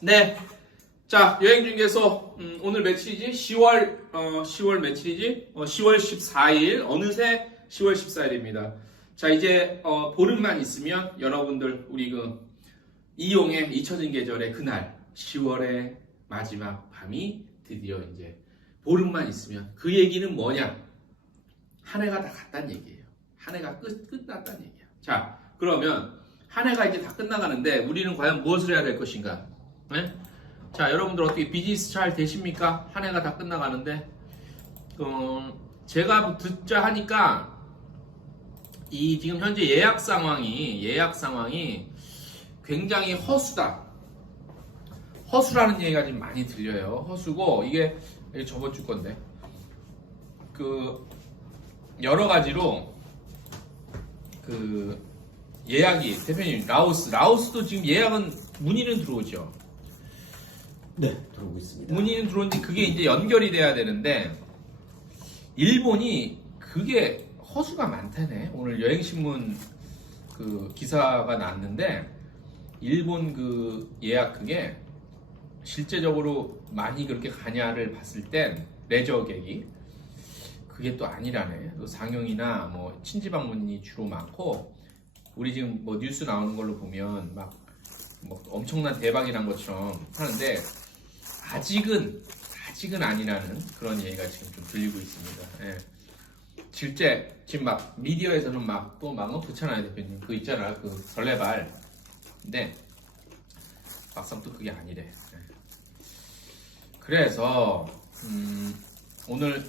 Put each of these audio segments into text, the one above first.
네. 자, 여행 중개소 오늘 며칠이지? 10월 며칠이지? 10월 14일. 어느새 10월 14일입니다. 자, 이제 보름만 있으면 여러분들 우리 이용의 잊혀진 계절의 그날 10월의 마지막 밤이 드디어 이제 보름만 있으면 그 얘기는 뭐냐? 한 해가 다 갔다는 얘기예요. 한 해가 끝났다는 얘기야. 자, 그러면 한 해가 이제 다 끝나가는데 우리는 과연 무엇을 해야 될 것인가? 네? 자, 여러분들 어떻게 비즈니스 잘 되십니까? 한 해가 다 끝나가는데 제가 듣자 하니까 이 지금 현재 예약 상황이 굉장히 허수라는 얘기가 지금 많이 들려요. 허수고 이게 저번 주 건데 여러 가지로 예약이 대표님 라오스도 지금 예약은 문의는 들어오죠. 네, 들어오고 있습니다. 문의는 들어오는데 그게 이제 연결이 돼야 되는데 일본이 그게 허수가 많다네. 오늘 여행신문 기사가 났는데 일본 예약 그게 실제적으로 많이 그렇게 가냐를 봤을 땐 레저객이 그게 또 아니라네. 또 상용이나 뭐 친지 방문이 주로 많고 우리 지금 뭐 뉴스 나오는 걸로 보면 막 뭐 엄청난 대박이 난 것처럼 하는데 아직은 아니라는 그런 얘기가 지금 좀 들리고 있습니다. 예. 실제 지금 막 미디어에서는 막 붙잖아요, 대표님. 그거 있잖아, 설레발. 근데 막상 또 그게 아니래. 예. 그래서 오늘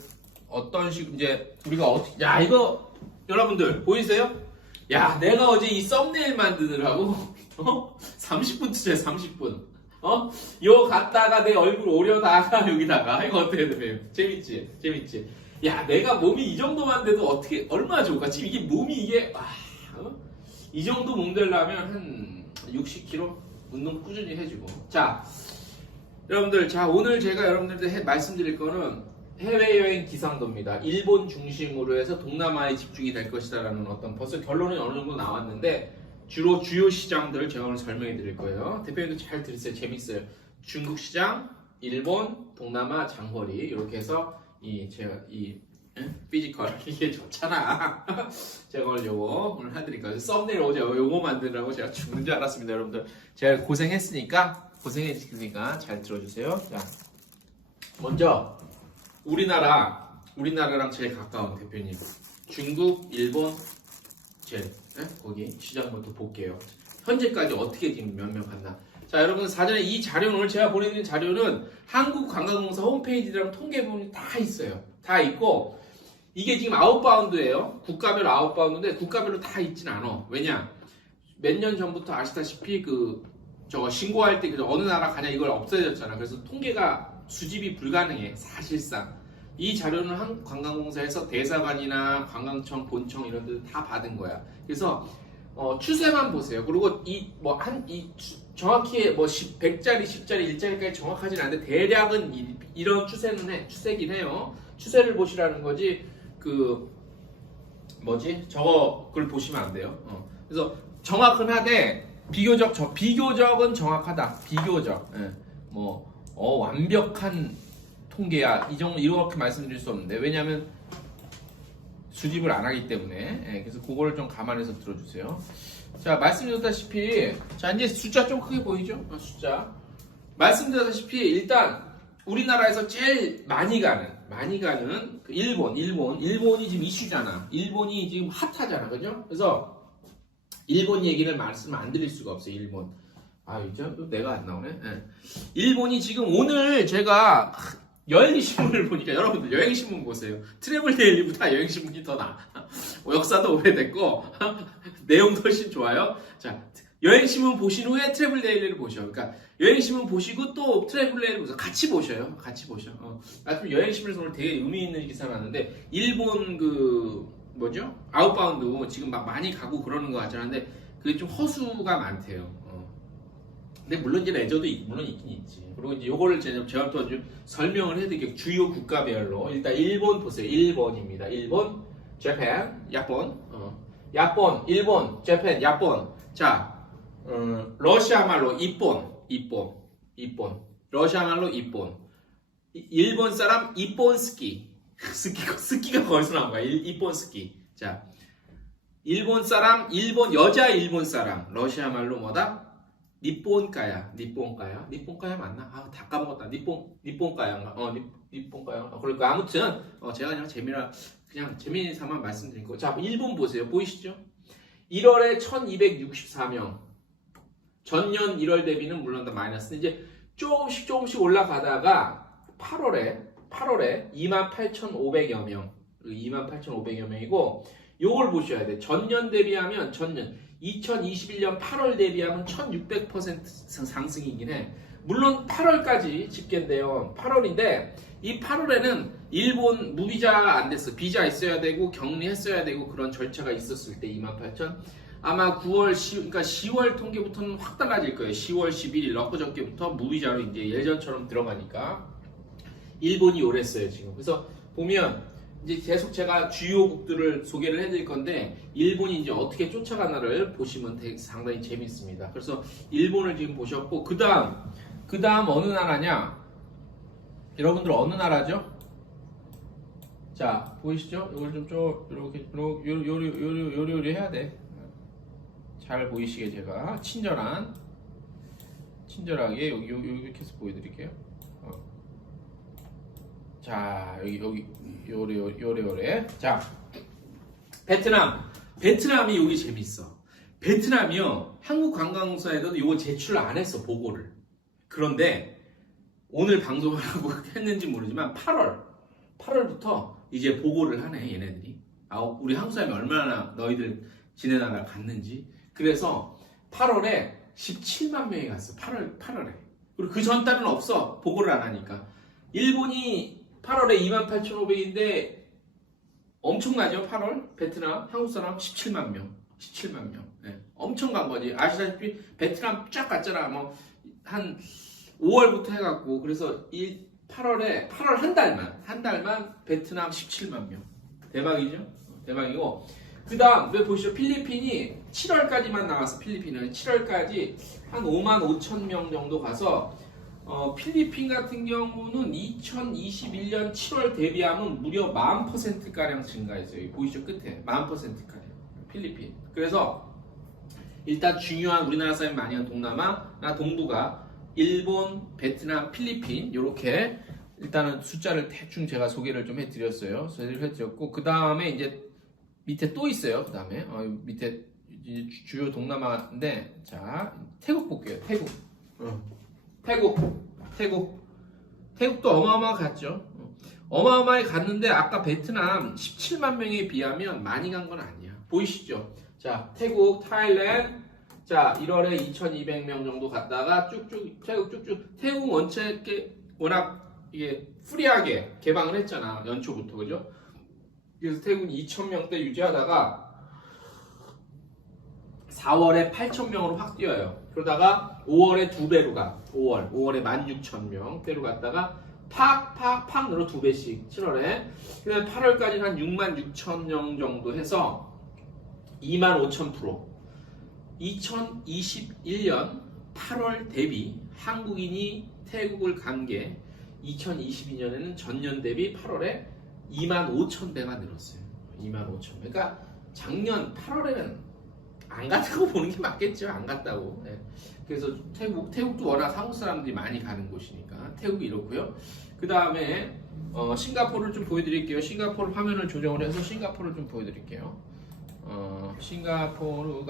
어떤 식으로 이제 우리가 어떻게 이거 여러분들 보이세요? 야, 내가 어제 이 썸네일 만드느라고 30분 투자해. 30분. 요 갔다가 내 얼굴 오려다가 여기다가 이거 어떻게 돼요? 재밌지? 야, 내가 몸이 이 정도만 돼도 어떻게 얼마나 좋을까? 지금 이게 몸이 이 정도 몸 되려면 한 60kg 운동 꾸준히 해주고. 자, 여러분들, 오늘 제가 여러분들한테 말씀드릴 거는 해외여행 기상도입니다. 일본 중심으로 해서 동남아에 집중이 될 것이다라는 벌써 결론이 어느 정도 나왔는데 주로 주요 시장들을 제가 오늘 설명해 드릴 거예요. 대표님도 잘 들으세요. 재밌어요. 중국 시장, 일본, 동남아, 장거리 이렇게 해서 제가 피지컬 이게 좋잖아. 제가 오늘 해드릴 거예요. 썸네일 어제 요거 만드느라고 제가 죽는 줄 알았습니다, 여러분들. 제가 고생했으니까 잘 들어주세요. 자, 먼저 우리나라랑 제일 가까운 대표님 중국, 일본, 거기 시장부터 볼게요. 현재까지 어떻게 지금 몇 명 갔나. 자, 여러분 사전에 이 자료는 오늘 제가 보내드린 자료는 한국관광공사 홈페이지랑 통계부분이 다 있어요. 다 있고 이게 지금 아웃바운드예요. 국가별 아웃바운드인데 국가별로 다 있진 않아. 왜냐? 몇 년 전부터 아시다시피 저거 신고할 때 어느 나라 가냐 이걸 없애졌잖아. 그래서 통계가 수집이 불가능해. 사실상 이 자료는 한국관광공사에서 대사관이나 관광청, 본청 이런 데도 다 받은 거야. 그래서 추세만 보세요. 그리고 정확히 100짜리, 10짜리, 1짜리까지 정확하진 않은데 대략은 이런 추세긴 해요. 추세를 보시라는 거지. 그걸 보시면 안 돼요. 그래서 정확은 하되 비교적은 정확하다. 비교적. 예. 완벽한 통계야. 이렇게 말씀드릴 수 없는데 왜냐하면 수집을 안 하기 때문에. 그래서 그거를 좀 감안해서 들어주세요. 자, 말씀드렸다시피 이제 숫자 좀 크게 보이죠? 숫자 말씀드렸다시피 일단 우리나라에서 제일 많이 가는 일본이 지금 이슈잖아. 일본이 지금 핫하잖아, 그죠? 그래서 일본 얘기를 말씀 안 드릴 수가 없어요. 일본. 이제 내가 안 나오네. 일본이 지금 오늘 제가 여행신문을 보니까 여러분들 여행신문 보세요. 트래블데일리보다 여행신문이 더 나아. 역사도 오래됐고 내용도 훨씬 좋아요. 자, 여행신문 보신 후에 트래블데일리를 보셔. 그러니까 여행신문 보시고 또 트래블데일리 보세요. 같이 보셔요. 하여튼 여행신문에서 오늘 되게 의미 있는 기사 나왔는데 일본 아웃바운드 지금 막 많이 가고 그러는 것 같잖아. 근데 그게 좀 허수가 많대요. 근데 물론 이제 레저도 물론 있긴 있지. 그리고 이제 요거를 제가 또 설명을 해드릴게요. 주요 국가별로. 일단 일본 보세요. 일본입니다. 일본, 재팬, 야폰, 일본, 재팬, 야폰. 자, 러시아 말로 이폰. 이폰. 러시아 말로 이폰. 일본 사람 이폰 스키. 스키가 거기서 나온 거야. 이폰 스키. 자, 일본 사람, 여자 일본 사람. 러시아 말로 뭐다? 니폰가야 맞나? 아, 다 까먹었다. 니폰가야인가? 니폰가야. 그러니까 아무튼 제가 그냥 재미있는 사만 말씀드린 거. 자, 일본 보세요. 보이시죠? 1월에 1264명. 전년 1월 대비는 물론 다 마이너스. 이제 조금씩 올라가다가 8월에 28,500여 명. 28,500여 명이고 요걸 보셔야 돼. 전년 대비하면 2021년 8월 대비하면 1600% 상승이긴 해. 물론 8월까지 집계인데요. 8월인데 이 8월에는 일본 무비자가 안 됐어. 비자 있어야 되고 격리했어야 되고 그런 절차가 있었을 때 28,000. 아마 그러니까 10월 통계부터는 확 달라질 거예요. 10월 11일 엊그저께부터 무비자로 이제 예전처럼 들어가니까 일본이 오랬어요 지금. 그래서 보면 이제 계속 제가 주요국들을 소개를 해드릴 건데 일본이 이제 어떻게 쫓아가나를 보시면 상당히 재밌습니다. 그래서 일본을 지금 보셨고 그 다음 어느 나라냐? 여러분들 어느 나라죠? 자 보이시죠? 이걸 좀 이렇게 요리 해야 돼. 잘 보이시게 제가 친절하게 여기 이렇게 해서 보여드릴게요. 자 여기 요래. 자 베트남이 여기 재밌어. 베트남이요 한국 관광사에도 이거 제출 안 했어 보고를. 그런데 오늘 방송을 하고 했는지 모르지만 8월부터 이제 보고를 하네 얘네들이. 우리 한국 사람이 얼마나 너희들 지내나가 갔는지. 그래서 8월에 17만 명이 갔어. 8월에. 그리고 그 전 달은 없어. 보고를 안 하니까. 일본이 8월에 28,500인데 엄청나죠? 8월 베트남 한국 사람 17만 명. 네. 엄청 간 거지. 아시다시피 베트남 쫙 갔잖아. 뭐 한 5월부터 해갖고 그래서 8월 한 달만 베트남 17만 명. 대박이죠? 대박이고 그 다음 왜 보시죠? 필리핀이 7월까지만 나왔어. 필리핀은 7월까지 한 5만 5천 명 정도 가서 필리핀 같은 경우는 2021년 7월 대비하면 무려 40%가량 증가했어요. 보이시죠? 끝에 40%가량 필리핀. 그래서 일단 중요한 우리나라 사람이 많이 한 동남아나 동북아 일본, 베트남, 필리핀 이렇게 일단은 숫자를 대충 제가 소개를 좀 해드렸어요. 소개를 해드렸고 그 다음에 이제 밑에 또 있어요. 그 다음에 밑에 주요 동남아인데 자 태국 볼게요. 태국도 어마어마하게 갔죠. 어마어마하게 갔는데 아까 베트남 17만 명에 비하면 많이 간 건 아니야. 보이시죠? 자 태국, 타일랜드 자 1월에 2,200명 정도 갔다가 태국 원체 워낙 이게 프리하게 개방을 했잖아. 연초부터 그죠? 그래서 태국은 2,000명대 유지하다가 4월에 8,000명으로 확 뛰어요. 그러다가 5월에 2배로 가. 5월에 16,000명대로 갔다가 팍 늘어 2배씩 7월에. 그다음에 8월까지는 한 66,000명 정도 해서 25,000%. 2021년 8월 대비 한국인이 태국을 간 게 2022년에는 전년 대비 8월에 25,000배가 늘었어요. 25,000배. 그러니까 작년 8월에는 안 갔다고 보는 게 맞겠죠. 안 갔다고. 네. 그래서 태국도 워낙 한국 사람들이 많이 가는 곳이니까 태국이 이렇고요. 그 다음에 싱가포르를 좀 보여드릴게요. 싱가포르 화면을 조정을 해서 싱가포르를 좀 보여드릴게요. 싱가포르도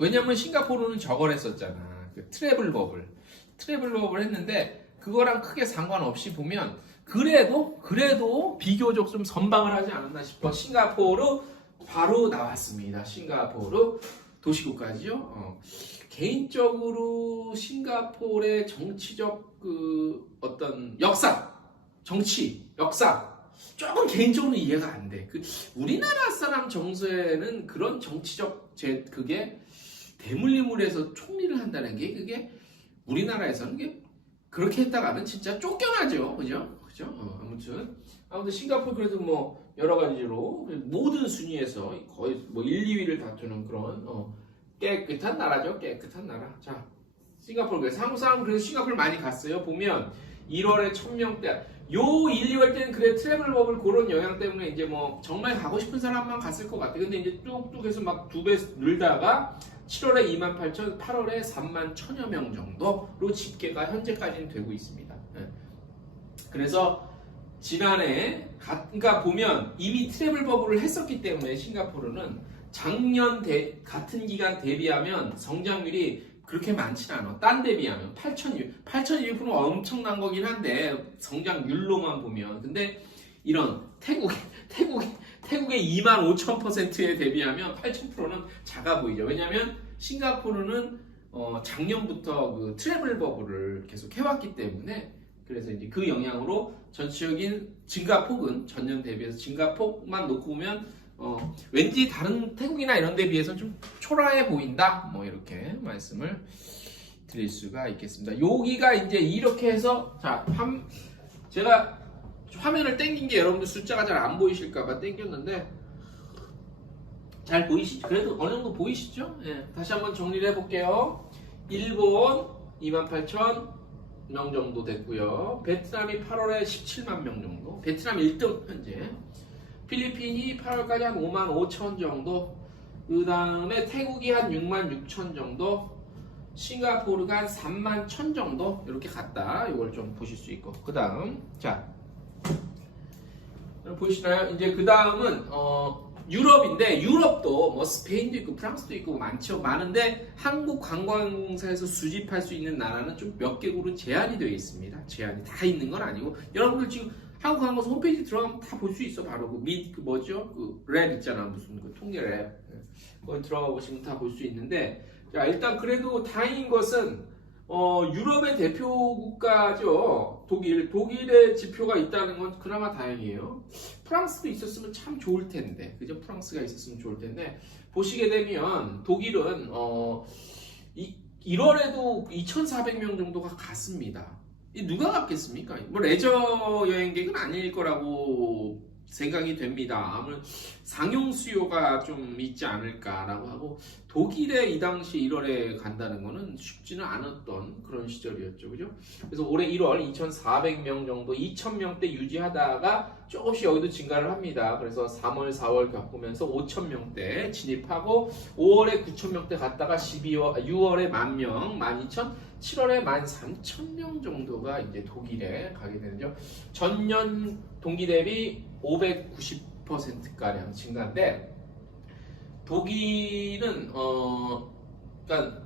왜냐면 싱가포르는 저걸 했었잖아. 그 트래블 버블 했는데 그거랑 크게 상관없이 보면 그래도 비교적 좀 선방을 하지 않았나 싶어. 싱가포르 바로 나왔습니다. 싱가포르 도시국가지요. 개인적으로 싱가포르의 정치적 어떤 정치 역사 조금 개인적으로 이해가 안 돼. 우리나라 사람 정서에는 그런 정치적 그게 대물림물에서 총리를 한다는 게 그게 우리나라에서는 게 그렇게 했다가는 진짜 쫓겨나죠. 그죠? 아무튼 싱가포르 그래도 뭐 여러 가지로 모든 순위에서 거의 뭐 1, 2위를 다투는 그런 깨끗한 나라죠. 깨끗한 나라. 자, 싱가포르. 그래서 한국 사람 그래서 싱가포르 많이 갔어요. 보면 1월에 1000명대. 요 1, 2월 때는 그래 트래블 버블 그런 영향 때문에 이제 뭐 정말 가고 싶은 사람만 갔을 것 같아. 근데 이제 뚝뚝 해서 막 2배 늘다가 7월에 28,000, 8월에 31,000여 명 정도로 집계가 현재까지는 되고 있습니다. 네. 그래서 지난해 그러니까 보면 이미 트래블 버블을 했었기 때문에 싱가포르는 작년 같은 기간 대비하면 성장률이 그렇게 많진 않아. 딴 대비하면 8,200% 엄청난 거긴 한데 성장률로만 보면. 근데 이런 태국의 25,000%에 대비하면 8,000%는 작아 보이죠. 왜냐하면 싱가포르는 작년부터 그 트래블 버블을 계속 해왔기 때문에 그래서 이제 그 영향으로 전체적인 증가폭은 전년 대비해서 증가폭만 놓고 보면 왠지 다른 태국이나 이런 데 비해서 좀 초라해 보인다. 뭐 이렇게 말씀을 드릴 수가 있겠습니다. 여기가 이제 이렇게 해서 자, 제가 화면을 땡긴 게 여러분들 숫자가 잘 안 보이실까봐 땡겼는데 잘 보이시죠? 그래도 어느 정도 보이시죠? 예, 다시 한번 정리를 해볼게요. 일본 28,000명 정도 됐고요. 베트남이 8월에 17만 명 정도. 베트남 1등 현재. 필리핀이 8월까지 한 5만 5천 정도. 그 다음에 태국이 한 6만 6천 정도. 싱가포르가 한 3만 1천 정도. 이렇게 갔다. 이걸 좀 보실 수 있고. 그 다음 자 보이시나요? 이제 그 다음은 유럽인데 유럽도 뭐 스페인도 있고 프랑스도 있고 많죠. 많은데 한국 관광사에서 수집할 수 있는 나라는 좀 몇 개국으로 제한이 되어 있습니다. 제한이 다 있는 건 아니고 여러분들 지금 한국 관광사 홈페이지 들어가면 다 볼 수 있어. 바로 그 뭐죠? 그 랩 있잖아. 무슨 그 통계 랩. 거기 들어가 보시면 다 볼 수 있는데 자 일단 그래도 다행인 것은 유럽의 대표 국가죠. 독일의 지표가 있다는 건 그나마 다행이에요. 프랑스도 있었으면 참 좋을 텐데, 그죠? 프랑스가 있었으면 좋을 텐데, 보시게 되면 독일은 1월에도 2,400명 정도가 갔습니다. 누가 갔겠습니까? 뭐 레저 여행객은 아닐 거라고 생각이 됩니다. 아무래도 상용 수요가 좀 있지 않을까라고 하고 독일에 이 당시 1월에 간다는 거는 쉽지는 않았던 그런 시절이었죠. 그죠? 그래서 올해 1월 2,400명 정도 2,000명대 유지하다가 조금씩 여기도 증가를 합니다. 그래서 3월, 4월 겪으면서 5,000명대 진입하고 5월에 9,000명대 갔다가 6월에 10,000명, 12,000, 7월에 13,000명 정도가 이제 독일에 가게 되죠. 전년 동기 대비 590%가량 증가인데 독일은 그러니까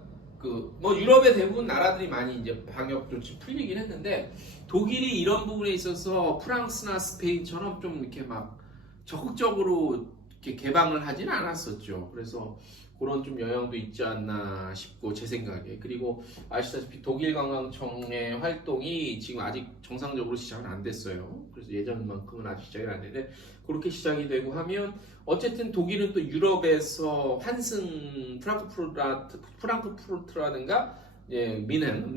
뭐 유럽의 대부분 나라들이 많이 이제 방역 조치 풀리긴 했는데 독일이 이런 부분에 있어서 프랑스나 스페인처럼 좀 이렇게 막 적극적으로 이렇게 개방을 하지는 않았었죠. 그래서 그런 좀 영향도 있지 않나 싶고 제 생각에. 그리고 아시다시피 독일 관광청의 활동이 지금 아직 정상적으로 시작은 안 됐어요. 그래서 예전만큼은 아직 시작이 안 되는데 그렇게 시작이 되고 하면 어쨌든 독일은 또 유럽에서 환승 프랑크푸르트라든가 민헨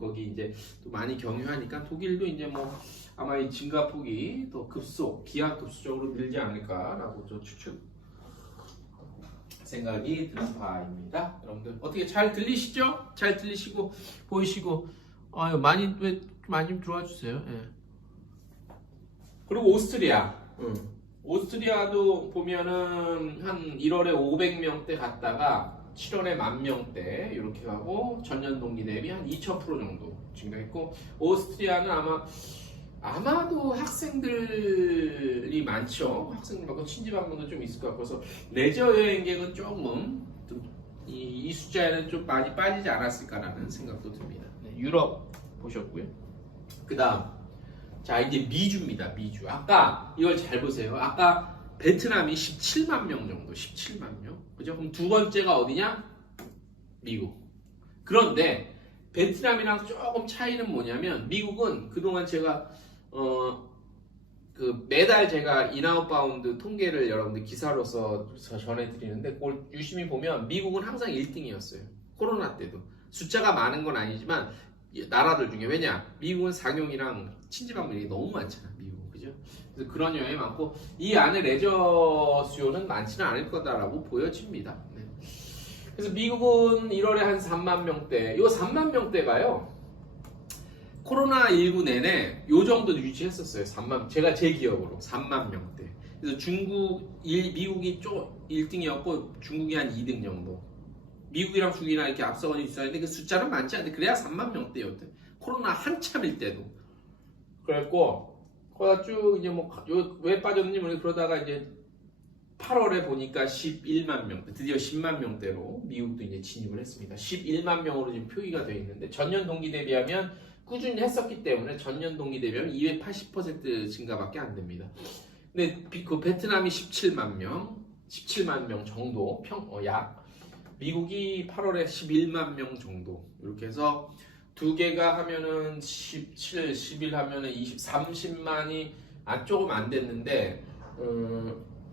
거기 이제 또 많이 경유하니까 독일도 이제 뭐 아마 이 증가폭이 더 기하급수적으로 늘지 않을까라고 저 추측 생각이 드는 바입니다. 여러분들 어떻게 잘 들리시죠? 잘 들리시고 보이시고 많이 좀 들어와 주세요. 예. 그리고 오스트리아, 오스트리아도 보면은 한 1월에 500명대 갔다가 7월에 10,000명대 이렇게 가고 전년 동기 대비 한 2,000% 정도 증가했고 오스트리아는 아마도 학생들이 많죠. 학생들 많고 친지 방문도 좀 있을 것 같고 그래서 레저 여행객은 조금 이 숫자에는 좀 많이 빠지지 않았을까라는 생각도 듭니다. 네, 유럽 보셨고요. 그 다음 자 이제 미주입니다. 미주. 아까 이걸 잘 보세요. 아까 베트남이 17만 명 정도 17만 명 그죠? 그럼 두 번째가 어디냐? 미국. 그런데 베트남이랑 조금 차이는 뭐냐면 미국은 그동안 제가 매달 제가 인아웃바운드 통계를 여러분들 기사로서 전해드리는데 그걸 유심히 보면 미국은 항상 1등이었어요. 코로나 때도. 숫자가 많은 건 아니지만 나라들 중에 왜냐? 미국은 상용이랑 친지 방문이 너무 많잖아. 미국 그죠? 그래서 그런 영향이 많고 이 안에 레저 수요는 많지는 않을 거다라고 보여집니다. 네. 그래서 미국은 1월에 한 3만 명대, 이 3만 명대가요. 코로나19 내내 요 정도 유지했었어요. 3만, 제가 제 기억으로 3만 명대. 그래서 미국이 좀 1등이었고 중국이 한 2등 정도. 미국이랑 중국이랑 이렇게 앞서가지고 있었는데 그 숫자는 많지 않은데 그래야 3만 명대였대. 코로나 한참일 때도. 그랬고 거기다 쭉 이제 뭐 왜 빠졌는지 모르겠는데 그러다가 이제 8월에 보니까 11만 명대, 드디어 10만 명대로 미국도 이제 진입을 했습니다. 11만 명으로 지금 표기가 되어 있는데 전년 동기 대비하면 꾸준히 했었기 때문에 전년 동기 대비하면 280% 증가밖에 안 됩니다. 근데 그 베트남이 17만 명 정도 약 미국이 8월에 11만 명 정도 이렇게 해서 두 개가 하면은 17, 11 하면은 20, 30만이 조금 안 됐는데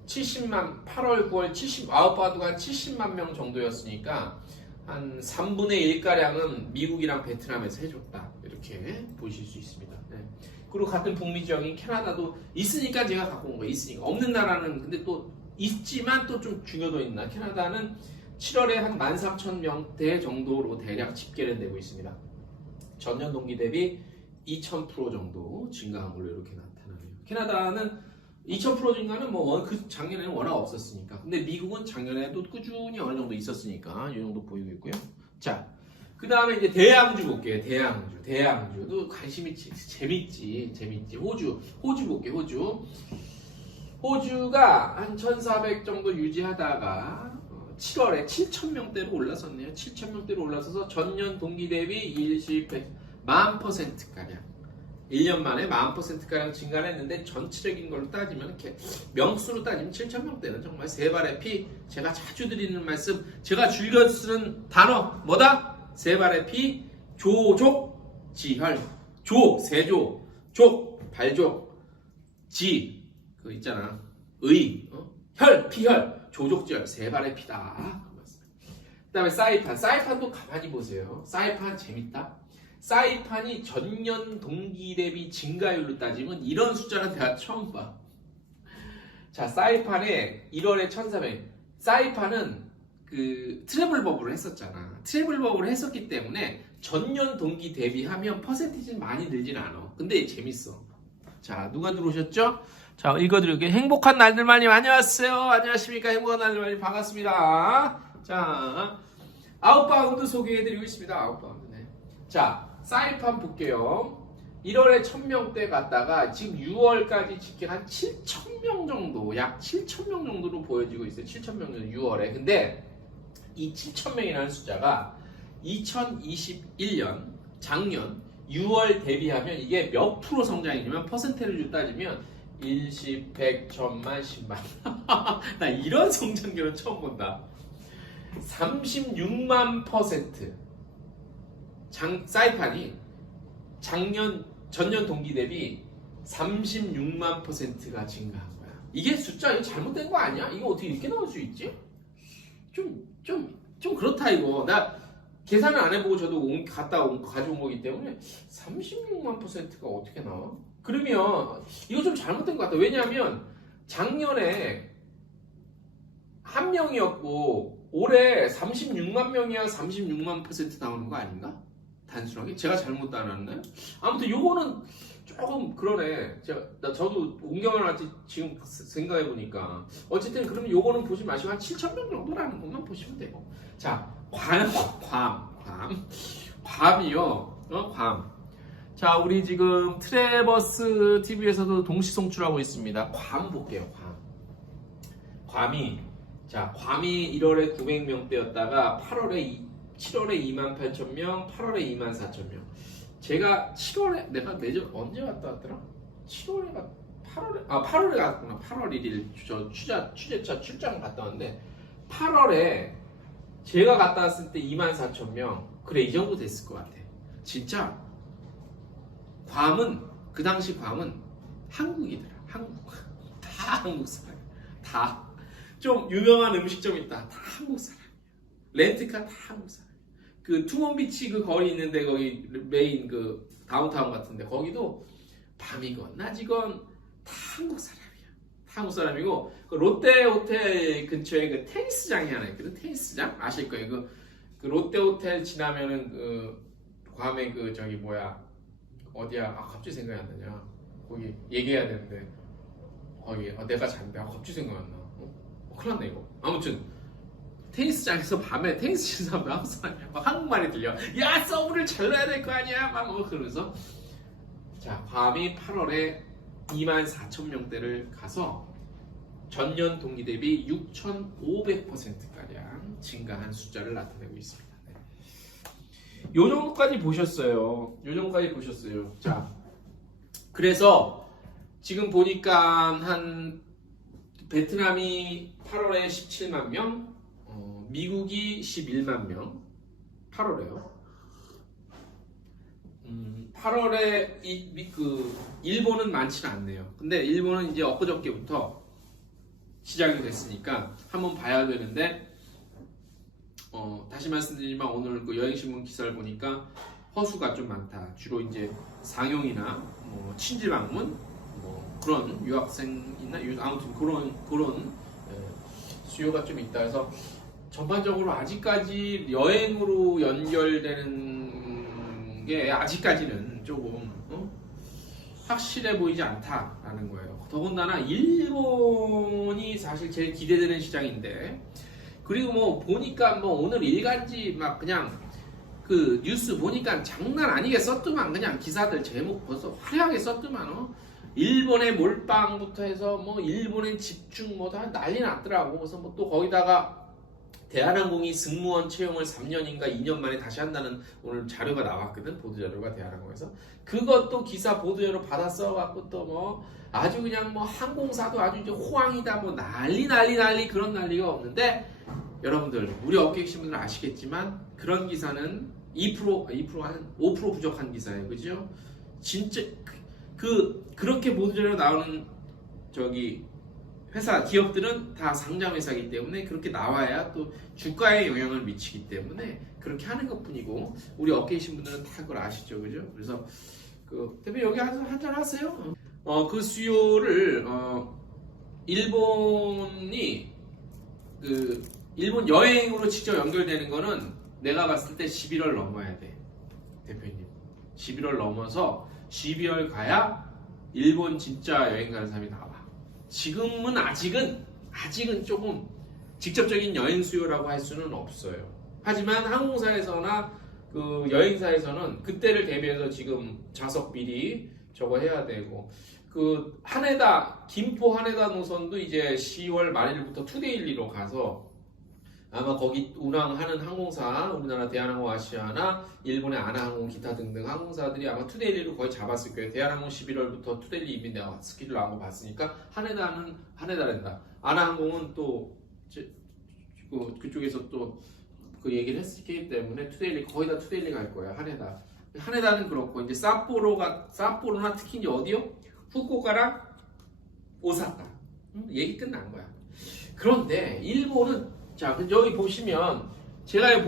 70만 8월 9월 79바드가 한 70만 명 정도였으니까 한 3분의 1가량은 미국이랑 베트남에서 해줬다 이렇게 보실 수 있습니다. 네. 그리고 같은 북미 지역인 캐나다도 있으니까 제가 갖고 온 거예요. 있으니까 없는 나라는 근데 또 있지만 또 좀 중요도 있나 캐나다는 7월에 한 13,000명대 정도로 대략 집계를 내고 있습니다. 전년 동기 대비 2000% 정도 증가한 걸로 이렇게 나타나네요. 캐나다는 2000% 증가는 그 작년에는 워낙 없었으니까. 근데 미국은 작년에도 꾸준히 어느 정도 있었으니까 이 정도 보이고 있고요. 자, 그 다음에 이제 대양주 볼게요. 대양주도 관심 있지. 재밌지. 호주 볼게요. 호주가 한 1400 정도 유지하다가 7월에 7,000명대로 올라섰네요. 7,000명대로 올라서서 전년 동기 대비 10%가량 1년 만에 10%가량 증가를 했는데 전체적인 걸로 따지면 이렇게 명수로 따지면 7,000명대는 정말 세 발의 피. 제가 자주 드리는 말씀, 제가 즐겨 쓰는 단어 뭐다? 세 발의 피, 조족, 지혈, 세조, 족, 발족, 그 있잖아, 혈, 피혈, 조족지혈, 세 발의 피다. 그 다음에 사이판도 가만히 보세요. 사이판 재밌다. 사이판이 전년 동기 대비 증가율로 따지면 이런 숫자는 내가 처음 봐. 자, 사이판에 1월에 1,400. 사이판은 그 트래블 버블을 했었잖아. 트래블 버블을 했었기 때문에 전년 동기 대비하면 퍼센티지는 많이 늘진 않아. 근데 재밌어. 자, 누가 들어오셨죠? 자, 읽어드릴게요. 행복한 날들만님 안녕하세요. 안녕하십니까? 행복한 날들만님 반갑습니다. 자, 아웃바운드 소개해드리고 있습니다. 아웃바운드. 네. 자, 사이판 볼게요. 1월에 1000명대 갔다가 지금 6월까지 집계 한 7,000명 정도, 약 7,000명 정도로 보여지고 있어요. 7,000명 정도 6월에. 근데 이 7,000명이라는 숫자가 2021년 작년 6월 대비하면 이게 몇 프로 성장이냐면 퍼센테이지로 따지면 1, 10, 100, 1000만, 10만. 나 이런 성장률은 처음 본다. 36만 %. 사이판이 전년 동기 대비 36만 %가 증가한 거야. 이게 숫자 이거 잘못된 거 아니야? 이거 어떻게 이렇게 나올 수 있지? 좀 그렇다 이거. 나 계산을 안 해보고 저도 가져온 거기 때문에 36만 %가 어떻게 나와? 그러면 이거 좀 잘못된 것 같아. 왜냐하면 작년에 1명이었고 올해 36만 명이야 36만 % 나오는 거 아닌가? 단순하게? 제가 잘못 따놨나요? 아무튼 요거는 조금 그러네. 저도 공경을 할지 지금 생각해보니까 어쨌든 그러면 요거는 보지 마시고 한 7,000명 정도라는 것만 보시면 되고. 자, 괌이요. 괌. 자, 우리 지금 트래버스 TV에서도 동시 송출하고 있습니다. 괌 볼게요. 괌이 1월에 900명대였다가 7월에 28,000명, 8월에 24,000명. 제가 7월에 내가 언제 갔다 왔더라? 8월에 갔구나. 8월 1일 저 취재차 출장 갔다 왔는데 8월에 제가 갔다 왔을 때 24,000명. 그래, 이 정도 됐을 것 같아. 진짜 그 당시 괌은 한국이더라. 다 한국 사람. 다 좀 유명한 음식점 있다. 다 한국 사람. 렌트카 다 한국 사람. 그 투몬비치 그 거리 있는데 거기 메인 그 다운타운 같은데 거기도 밤이건 낮이건 다 한국 사람이야. 다 한국 사람이고 그 롯데 호텔 근처에 그 테니스장이 하나 있거든. 테니스장 아실 거예요. 그 롯데 호텔 지나면은 그 괌에 그 저기 뭐야 어디야? 아 갑자기 생각이 안 나냐? 거기 얘기해야 되는데 거기 내가 잔데 갑자기 생각 안 나. 큰일 났네 이거. 아무튼 테니스장에서 밤에 테니스 치는 사람들 한국 사람이야. 막 한국말이 들려. 야 서브를 잘 넣어야 될 거 아니야? 막 뭐 그러면서 자 괌이 8월에 24,000명대를 가서 전년 동기 대비 6,500%가량 증가한 숫자를 나타내고 있습니다. 네. 요 정도까지 보셨어요. 자, 그래서 지금 보니까 한 베트남이 8월에 17만 명, 미국이 11만 명, 8월에요. 8월에 일본은 많지는 않네요. 근데 일본은 이제 엊그저께부터 시작이 됐으니까 한번 봐야 되는데 다시 말씀드리지만 오늘 그 여행신문 기사를 보니까 허수가 좀 많다. 주로 이제 상용이나 뭐 친지 방문 뭐 그런 유학생이나 아무튼 그런 수요가 좀 있다. 그래서 전반적으로 아직까지 여행으로 연결되는 게 아직까지는 조금 확실해 보이지 않다라는 거예요. 더군다나 일본이 사실 제일 기대되는 시장인데 그리고 뭐 보니까 뭐 오늘 일간지 막 그냥 그 뉴스 보니까 장난 아니게 썼더만 그냥 기사들 제목 벌써 화려하게 썼더만 일본의 몰빵부터 해서 뭐 일본의 집중 뭐 다 난리 났더라고. 그래서 뭐 또 거기다가 대한항공이 승무원 채용을 3년인가 2년 만에 다시 한다는 오늘 자료가 나왔거든. 보도자료가 대한항공에서 그것도 기사 보도자료 받아 써갖고 또 뭐 아주 그냥 뭐 항공사도 아주 이제 호황이다 뭐 난리 그런 난리가 없는데 여러분들 우리 업계 계신 분들은 아시겠지만 그런 기사는 5% 부족한 기사예요. 그죠? 진짜 그렇게 보도자료 나오는 저기 회사 기업들은 다 상장 회사이기 때문에 그렇게 나와야 또 주가에 영향을 미치기 때문에 그렇게 하는 것뿐이고 우리 업계에 계신 분들은 다 그걸 아시죠, 그죠? 그래서 그 대표 여기 한잔 하세요. 그 수요를 일본이 일본 여행으로 직접 연결되는 거는 내가 봤을 때 11월 넘어야 돼, 대표님. 11월 넘어서 12월 가야 일본 진짜 여행 가는 사람이 나와. 지금은 아직은 조금 직접적인 여행 수요라고 할 수는 없어요. 하지만 항공사에서나 그 여행사에서는 그때를 대비해서 지금 좌석 미리 저거 해야 되고 그 김포 하네다 노선도 이제 10월 말일부터 투데일리로 가서 아마 거기 운항하는 항공사 우리나라 대한항공 아시아나 일본의 아나항공 기타 등등 항공사들이 아마 투데일리로 거의 잡았을 거예요. 대한항공 11월부터 투데일리 이미 내가 스케줄 나온 거 봤으니까 하네다랜다. 아나항공은 또 그쪽에서 또 그 얘기를 했기 때문에 투데일리 거의 다 투데일리 갈 거예요. 하네다는 그렇고 이제 삿포로나 특히 이제 어디요? 후쿠오카랑 오사카 얘기 끝난 거야. 그런데 일본은 자, 여기 보시면 제가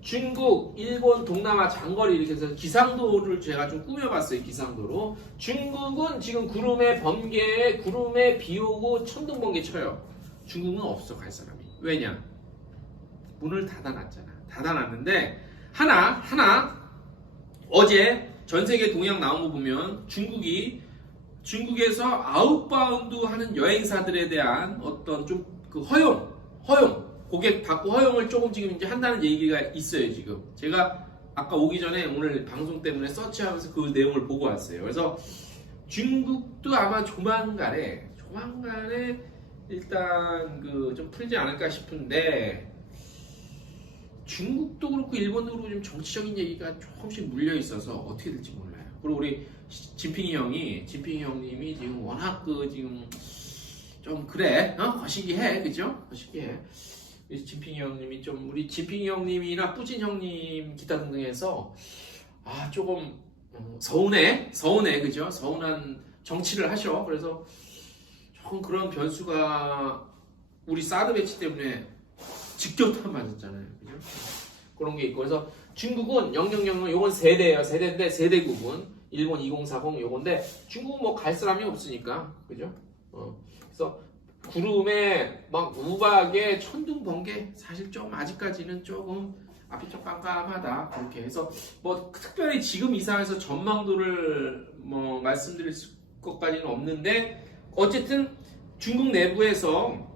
중국, 일본, 동남아 장거리 이렇게 해서 기상도를 제가 좀 꾸며봤어요. 기상도로. 중국은 지금 구름에 비 오고 천둥 번개 쳐요. 중국은 없어, 갈 사람이. 왜냐? 문을 닫아놨잖아. 닫아놨는데 하나 어제 전 세계 동향 나온 거 보면 중국에서 아웃바운드 하는 여행사들에 대한 어떤 좀 그 허용 고객 받고 허용을 조금 지금 이제 한다는 얘기가 있어요. 지금 제가 아까 오기 전에 오늘 방송 때문에 서치하면서 그 내용을 보고 왔어요. 그래서 중국도 아마 조만간에 일단 그 좀 풀지 않을까 싶은데 중국도 그렇고 일본도 그렇고 좀 정치적인 얘기가 조금씩 물려 있어서 어떻게 될지 몰라요. 그리고 우리 진핑이 형님이 지금 워낙 지금 좀 그래 거시기해, 그죠? 거시기해. 진핑이 형님이 좀 우리 진핑이 형님이나 뿌진 형님 기타 등등해서 조금 서운해, 그죠? 서운한 정치를 하셔. 그래서 조금 그런 변수가 우리 사드 배치 때문에 직격탄 맞았잖아요, 그죠? 그런 게 있고 그래서 중국은 0000 요건 세대예요. 세대인데 세대 구분 일본 2040 요건데 중국 뭐 갈 사람이 없으니까 그죠? 그래서 구름에 막 우박에 천둥 번개 사실 좀 아직까지는 조금 앞이 좀 깜깜하다 그렇게 해서 뭐 특별히 지금 이 상황에서 전망도를 뭐 말씀드릴 것까지는 없는데 어쨌든 중국 내부에서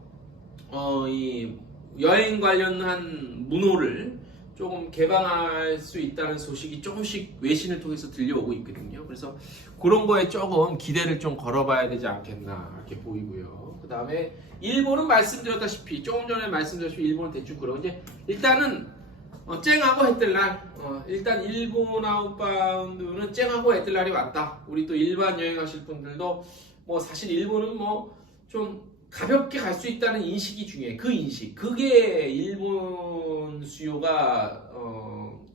이 여행 관련한 문호를 조금 개방할 수 있다는 소식이 조금씩 외신을 통해서 들려오고 있거든요. 그래서 그런 거에 조금 기대를 좀 걸어봐야 되지 않겠나 이렇게 보이고요. 그 다음에 일본은 말씀드렸다시피 조금 전에 말씀드렸다시피 일본은 대충 그러고 이제 일단은 쨍하고 해뜰 날 일단 일본 아웃바운드는 쨍하고 해뜰 날이 왔다. 우리 또 일반 여행하실 분들도 뭐 사실 일본은 뭐 좀 가볍게 갈 수 있다는 인식이 중요해. 그 인식. 그게 일본 수요가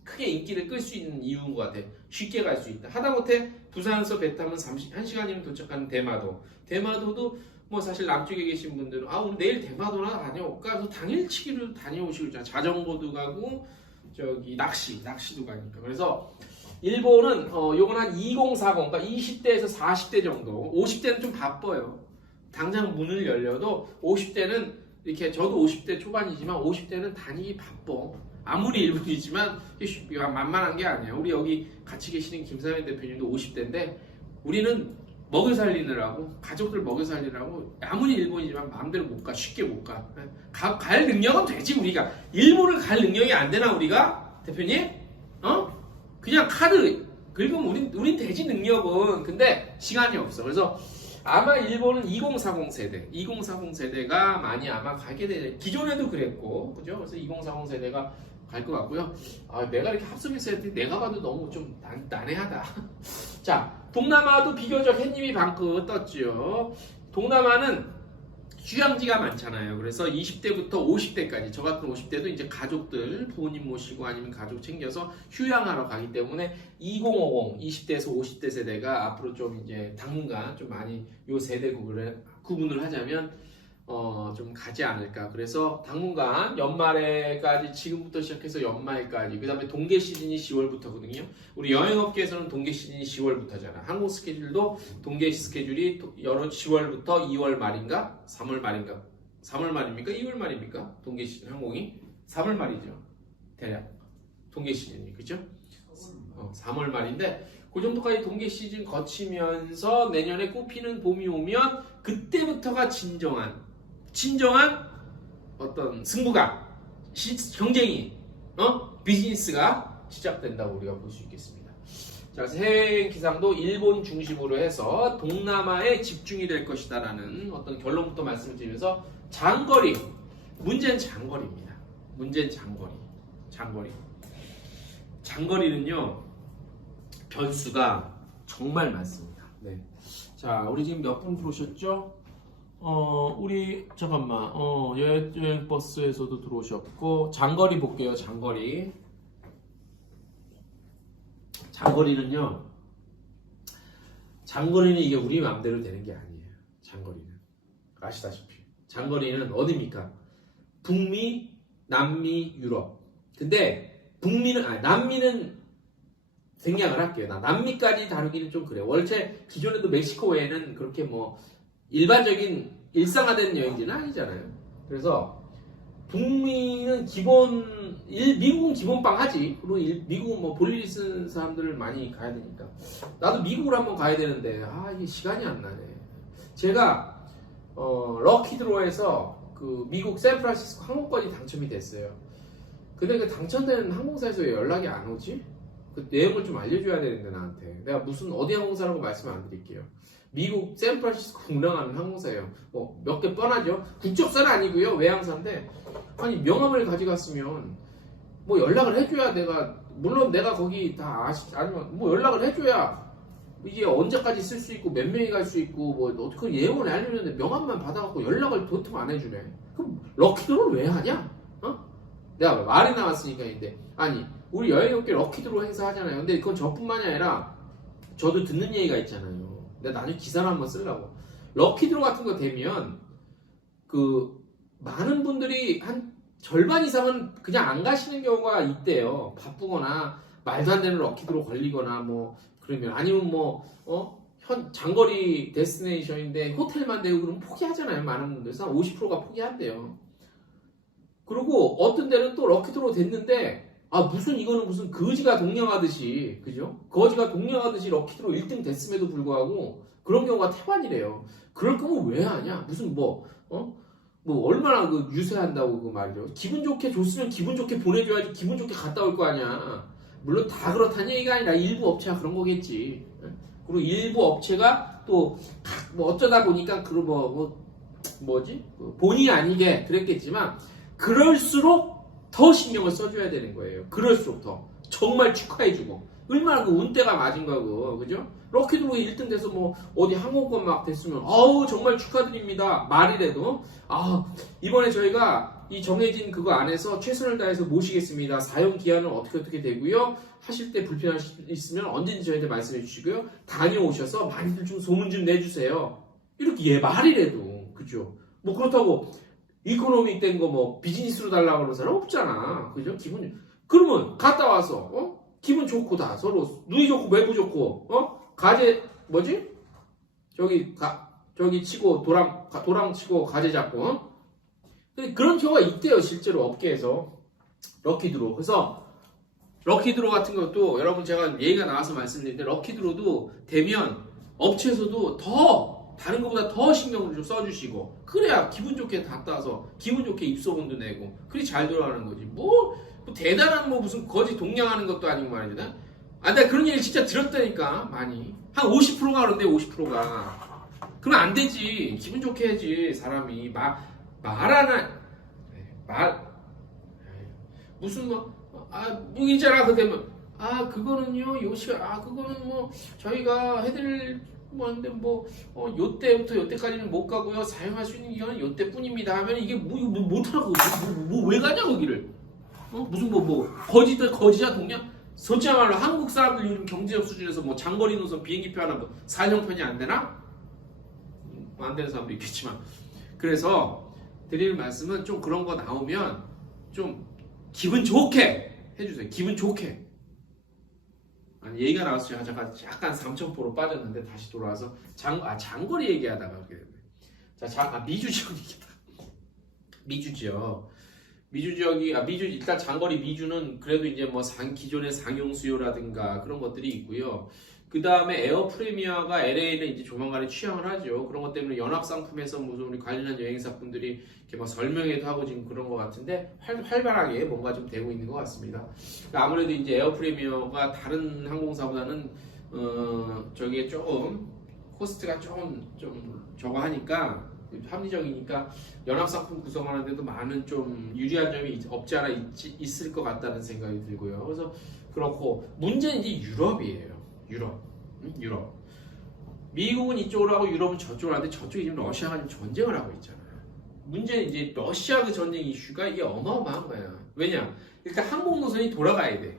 크게 인기를 끌 수 있는 이유인 것 같아. 쉽게 갈 수 있다. 하다못해 부산에서 배 타면 1시간이면 도착하는 대마도. 대마도도 뭐 사실 남쪽에 계신 분들은 우리 내일 대마도나 다녀올까? 그래서 당일치기로 다녀오시고 있잖아. 자전거도 가고 저기 낚시도 가니까. 그래서 일본은 요건 한 2040, 그러니까 20대에서 40대 정도. 50대는 좀 바빠요. 당장 문을 열려도 50대는 이렇게 저도 50대 초반이지만 50대는 다니기 바빠. 아무리 일본이지만 만만한 게 아니야. 우리 여기 같이 계시는 김사현 대표님도 50대인데 우리는 먹여 살리느라고 가족들 먹여 살리느라고 아무리 일본이지만 마음대로 못 가. 쉽게 못 가. 갈 능력은 되지 우리가. 일본을 갈 능력이 안 되나 우리가? 대표님? 그냥 카드 긁으면 우린 되지 능력은. 근데 시간이 없어. 그래서 아마 일본은 2040 세대, 2040 세대가 많이 아마 가게 돼. 기존에도 그랬고, 그죠? 그래서 2040 세대가 갈 것 같고요. 내가 이렇게 합성했을 때 내가 봐도 너무 좀 난해하다. 자, 동남아도 비교적 햇님이 방긋 떴죠. 동남아는 휴양지가 많잖아요. 그래서 20대부터 50대까지, 저 같은 50대도 이제 가족들, 부모님 모시고 아니면 가족 챙겨서 휴양하러 가기 때문에 2050, 20대에서 50대 세대가 앞으로 좀 이제 당분간 좀 많이 요 세대 구분을 하자면 좀 가지 않을까. 그래서 당분간 연말에까지 지금부터 시작해서 연말까지 그 다음에 동계 시즌이 10월부터거든요. 우리 여행업계에서는 동계 시즌이 10월부터잖아. 항공 스케줄도 동계 스케줄이 여러 10월부터 2월 말인가? 3월 말인가? 3월 말입니까? 2월 말입니까? 동계 시즌 항공이 3월 말이죠. 대략 동계 시즌이 그죠? 3월 말인데 그 정도까지 동계 시즌 거치면서 내년에 꽃피는 봄이 오면 그때부터가 진정한 어떤 승부가 경쟁이 비즈니스가 시작된다고 우리가 볼 수 있겠습니다. 자, 그래서 해외 기상도 일본 중심으로 해서 동남아에 집중이 될 것이다라는 어떤 결론부터 말씀을 드리면서 장거리 문제는 장거리입니다. 문제는 장거리는요 변수가 정말 많습니다. 네. 자, 우리 지금 몇 분 들어오셨죠? 우리 잠깐만 여행 버스에서도 들어오셨고 장거리 볼게요. 장거리는 이게 우리 마음대로 되는 게 아니에요. 장거리는 아시다시피 장거리는 어디입니까? 북미, 남미, 유럽. 근데 남미는 생략을 할게요. 남미까지 다루기는 좀 그래요. 원체 기존에도 멕시코 외에는 그렇게 뭐 일반적인 일상화된 여행지는 아니잖아요. 그래서 북미는 미국은 기본빵 하지. 그리고 미국은 뭐 볼일 쓰는 사람들을 많이 가야 되니까. 나도 미국을 한번 가야 되는데 이게 시간이 안 나네. 제가 럭키드로에서 그 미국 샌프란시스코 항공권이 당첨이 됐어요. 근데 그 당첨된 항공사에서 왜 연락이 안 오지? 그 내용을 좀 알려줘야 되는데 나한테. 내가 무슨 어디 항공사라고 말씀 안 드릴게요. 미국 샌프란시스코 운항하는 항공사예요. 뭐 몇 개 뻔하죠. 국적사는 아니고요. 외항사인데 아니 명함을 가져갔으면 뭐 연락을 해줘야 물론 내가 거기 다 아니면 뭐 연락을 해줘야 이게 언제까지 쓸 수 있고 몇 명이 갈 수 있고 뭐 어떻게 내용을 알려줬는데 명함만 받아갖고 연락을 도통 안 해주네. 그럼 럭키드로를 왜 하냐? 내가 말이 나왔으니까 인데 아니 우리 여행업계 럭키드로 행사 하잖아요. 근데 그건 저뿐만이 아니라 저도 듣는 얘기가 있잖아요. 내가 나중에 기사를 한번 쓰려고. 럭키드로 같은 거 되면 그 많은 분들이 한 절반 이상은 그냥 안 가시는 경우가 있대요. 바쁘거나 말도 안 되는 럭키드로 걸리거나 뭐 그러면 아니면 뭐 장거리 데스티네이션인데 호텔만 되고 그러면 포기하잖아요. 많은 분들서 한 50%가 포기한대요. 그리고 어떤 데는 또 럭키드로 됐는데 무슨 이거는 무슨 거지가 동냥하듯이 그죠? 거지가 동냥하듯이 럭키드로 1등 됐음에도 불구하고 그런 경우가 태반이래요. 그럴 거면 왜 하냐? 무슨 뭐 얼마나 그 유세한다고 그 말이죠. 기분 좋게 줬으면 기분 좋게 보내줘야지 기분 좋게 갔다 올 거 아니야. 물론 다 그렇다는 얘기가 아니라 일부 업체가 그런 거겠지. 그리고 일부 업체가 또 뭐 어쩌다 보니까 그 뭐지? 본의 아니게 그랬겠지만 그럴수록 더 신경을 써줘야 되는 거예요. 그럴수록 더 정말 축하해주고 얼마나 그 운때가 맞은 거고 그죠? 럭키드로 1등 돼서 뭐 어디 항공권 막 됐으면 정말 축하드립니다 말이라도 이번에 저희가 이 정해진 그거 안에서 최선을 다해서 모시겠습니다. 사용 기한은 어떻게 되고요. 하실 때 불편할 수 있으면 언제든지 저희한테 말씀해 주시고요. 다녀오셔서 많이들 좀 소문 좀 내주세요. 이렇게 말이라도 그죠? 뭐 그렇다고 이코노믹 된 거 뭐 비즈니스로 달라고 그러는 사람 없잖아. 그죠? 그러면 갔다 와서 기분 좋고 다 서로 누이 좋고 매부 좋고 가재 뭐지? 저기 치고 도랑 치고 가재 잡고 근데 그런 경우가 있대요. 실제로 업계에서 럭키드로. 그래서 럭키드로 같은 것도 여러분 제가 얘기가 나와서 말씀드리는데 럭키드로도 되면 업체에서도 다른 것보다 더 신경을 좀 써주시고 그래야 기분 좋게 갔다 와서 기분 좋게 입소문도 내고 그리 잘 돌아가는 거지 뭐 대단한 무슨 거지 동냥하는 것도 아니고 말이잖아. 내가 그런 얘기 진짜 들었다니까 많이 한 50%가 그런데 50%가 그러면 안 되지. 기분 좋게 해야지 사람이 무슨 있잖아. 그러면 그거는요 요시가 그거는 뭐 저희가 해드릴 하는데 요때부터 요때까지는 못 가고요. 사용할 수 있는 기간은 요때뿐입니다 하면 이게 못하라고 왜 가냐 거기를 무슨 거지야 동냐 솔직히말로 한국 사람들 요즘 경제적 수준에서 장거리 노선 비행기표 하나 사형편이 안 되나? 안 되는 사람도 있겠지만 그래서 드리는 말씀은 좀 그런 거 나오면 좀 기분 좋게 해주세요. 기분 좋게. 얘기가 나와서 제가 약간 3,000%로 빠졌는데 다시 돌아와서 장거리 얘기하다가 그렇게 됐네. 미주 지역이다. 미주 지역. 미주 지역이 일단 장거리 미주는 그래도 이제 기존의 상용 수요라든가 그런 것들이 있고요. 그 다음에 에어 프리미어가 LA는 이제 조만간에 취항을 하죠. 그런 것 때문에 연합 상품에서 무슨 우리 관련한 여행사분들이 이렇게 설명회도 하고 지금 그런 것 같은데 활발하게 뭔가 좀 되고 있는 것 같습니다. 아무래도 이제 에어 프리미어가 다른 항공사보다는 저기에 조금 코스트가 좀 저거 하니까 합리적이니까 연합 상품 구성하는데도 많은 좀 유리한 점이 없지 않아 있을 것 같다는 생각이 들고요. 그래서 그렇고 문제는 이제 유럽이에요. 유럽. 미국은 이쪽으로 하고 유럽은 저쪽으로 하는데 저쪽이 지금 러시아가 지금 전쟁을 하고 있잖아요. 문제는 이제 러시아 그 전쟁 이슈가 이게 어마어마한 거야. 왜냐? 그러니까 항공 노선이 돌아가야 돼.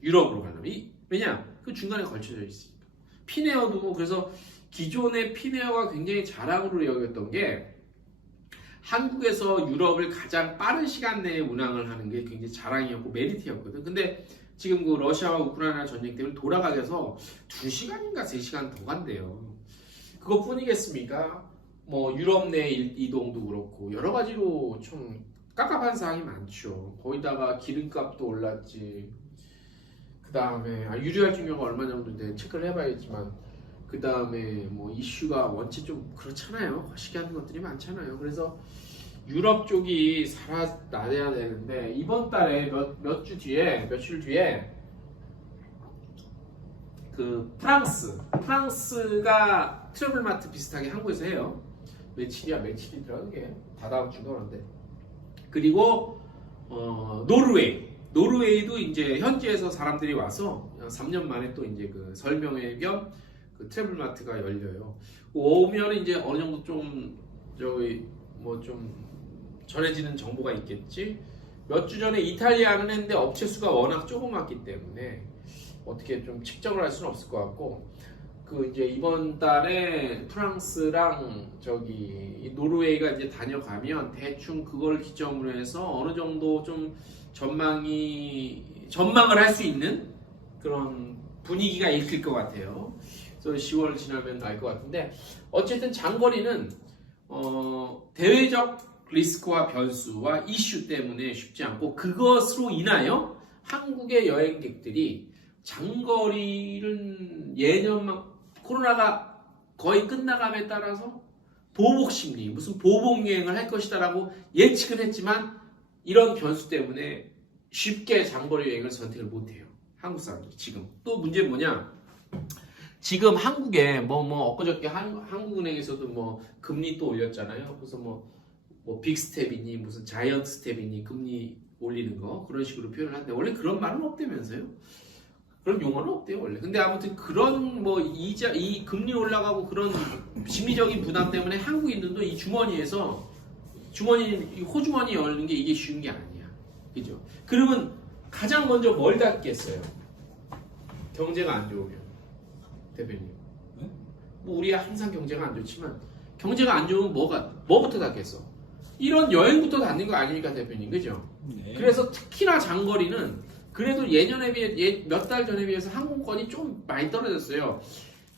유럽으로 가려면. 왜냐? 그 중간에 걸쳐져 있으니까. 피네어도 그래서 기존의 피네어가 굉장히 자랑으로 여겼던 게 한국에서 유럽을 가장 빠른 시간 내에 운항을 하는 게 굉장히 자랑이었고 메리트였거든. 근데 지금 그 러시아와 우크라이나 전쟁 때문에 돌아가게 해서 2시간인가 3시간 더 간대요. 그것뿐이겠습니까? 유럽 내 이동도 그렇고 여러 가지로 좀 깝깝한 사항이 많죠. 거기다가 기름값도 올랐지. 그 다음에 유리할 증명가 얼마 정도인데 체크를 해봐야겠지만 그 다음에 이슈가 원체 좀 그렇잖아요. 거시기하는 것들이 많잖아요. 그래서 유럽 쪽이 살아나야 되는데 이번 달에 며칠 뒤에 그 프랑스가 트래블마트 비슷하게 한국에서 해요. 며칠이더라 그게 다다음 주가 그런데. 그리고 노르웨이도 이제 현지에서 사람들이 와서 3년 만에 또 이제 그 설명회 겸 그 트래블마트가 열려요. 오면 이제 어느 정도 좀 전해지는 정보가 있겠지. 몇 주 전에 이탈리아는 했는데 업체 수가 워낙 조그맣기 때문에 어떻게 좀 측정을 할 수는 없을 것 같고 그 이제 이번 달에 프랑스랑 노르웨이가 이제 다녀가면 대충 그걸 기점으로 해서 어느 정도 좀 전망을 할 수 있는 그런 분위기가 읽힐 것 같아요. 그래서 10월 지나면 알 것 같은데 어쨌든 장거리는 대외적 리스크와 변수와 이슈 때문에 쉽지 않고 그것으로 인하여 한국의 여행객들이 장거리는 예년만 코로나가 거의 끝나감에 따라서 보복 심리, 무슨 보복 여행을 할 것이다라고 예측은 했지만 이런 변수 때문에 쉽게 장거리 여행을 선택을 못해요. 한국 사람들이 지금. 또 문제는 뭐냐? 지금 한국에 엊그저께 한국은행에서도 뭐 금리 또 올렸잖아요. 그래서 뭐 빅스텝이니 무슨 자이언트 스텝이니 금리 올리는 거 그런 식으로 표현을 하는데 원래 그런 말은 없다면서요? 그런 용어는 없대요 원래. 근데 아무튼 그런 뭐 이자 이 금리 올라가고 그런 심리적인 부담 때문에 한국인들도 이 이 호주머니 열는 게 이게 쉬운 게 아니야. 그죠? 그러면 가장 먼저 뭘 닫겠어요? 경제가 안 좋으면 대표님. 네? 뭐 우리 항상 경제가 안 좋지만 경제가 안 좋으면 뭐부터 닫겠어? 이런 여행부터 닫는 거 아닙니까 대표님, 그죠? 네. 그래서 특히나 장거리는 그래도 예년에 비해 몇 달 전에 비해서 항공권이 좀 많이 떨어졌어요.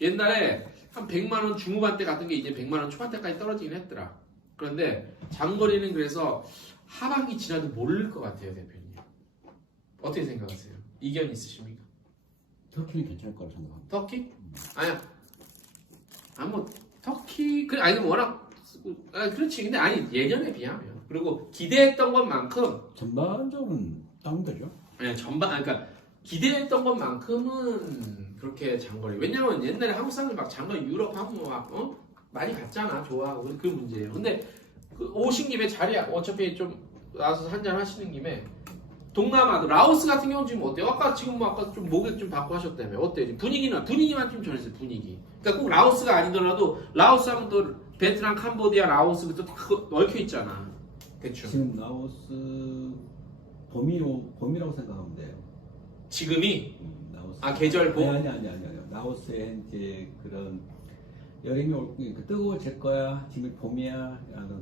옛날에 한 100만 원 중후반대 같은 게 이제 100만 원 초반대까지 떨어지긴 했더라. 그런데 장거리는 그래서 하반기 지나도 모를 것 같아요, 대표님. 어떻게 생각하세요? 이견 있으십니까? 터키는 괜찮을 거라고 생각합니다. 터키? 아니야. 터키 아니 워낙 그렇지. 근데 아니 예년에 비하면 그리고 기대했던 것만큼 전반적으로 다운되죠. 그러니까 기대했던 것만큼은 그렇게 장거리. 왜냐면 옛날에 한국 사람들 막 장거리 유럽 하고 막 많이 갔잖아. 좋아하고 그 문제예요. 근데 그 오신 김에 자리 어차피 좀 나와서 한잔 하시는 김에 동남아도 라오스 같은 경우는 지금 어때요? 아까 좀 목액 좀 받고 하셨다며. 어때요? 분위기만 좀 전해주세요. 분위기. 그러니까 꼭 라오스가 아니더라도 라오스 하면 또 베트남, 캄보디아, 라오스 또 얽혀 있잖아. 그렇죠. 지금 라오스 봄이라고 생각하면 돼요. 지금이 라오스. 계절 봄? 아니. 라오스에 이제 그런 여름이 뜨거워질 거야. 지금 봄이야.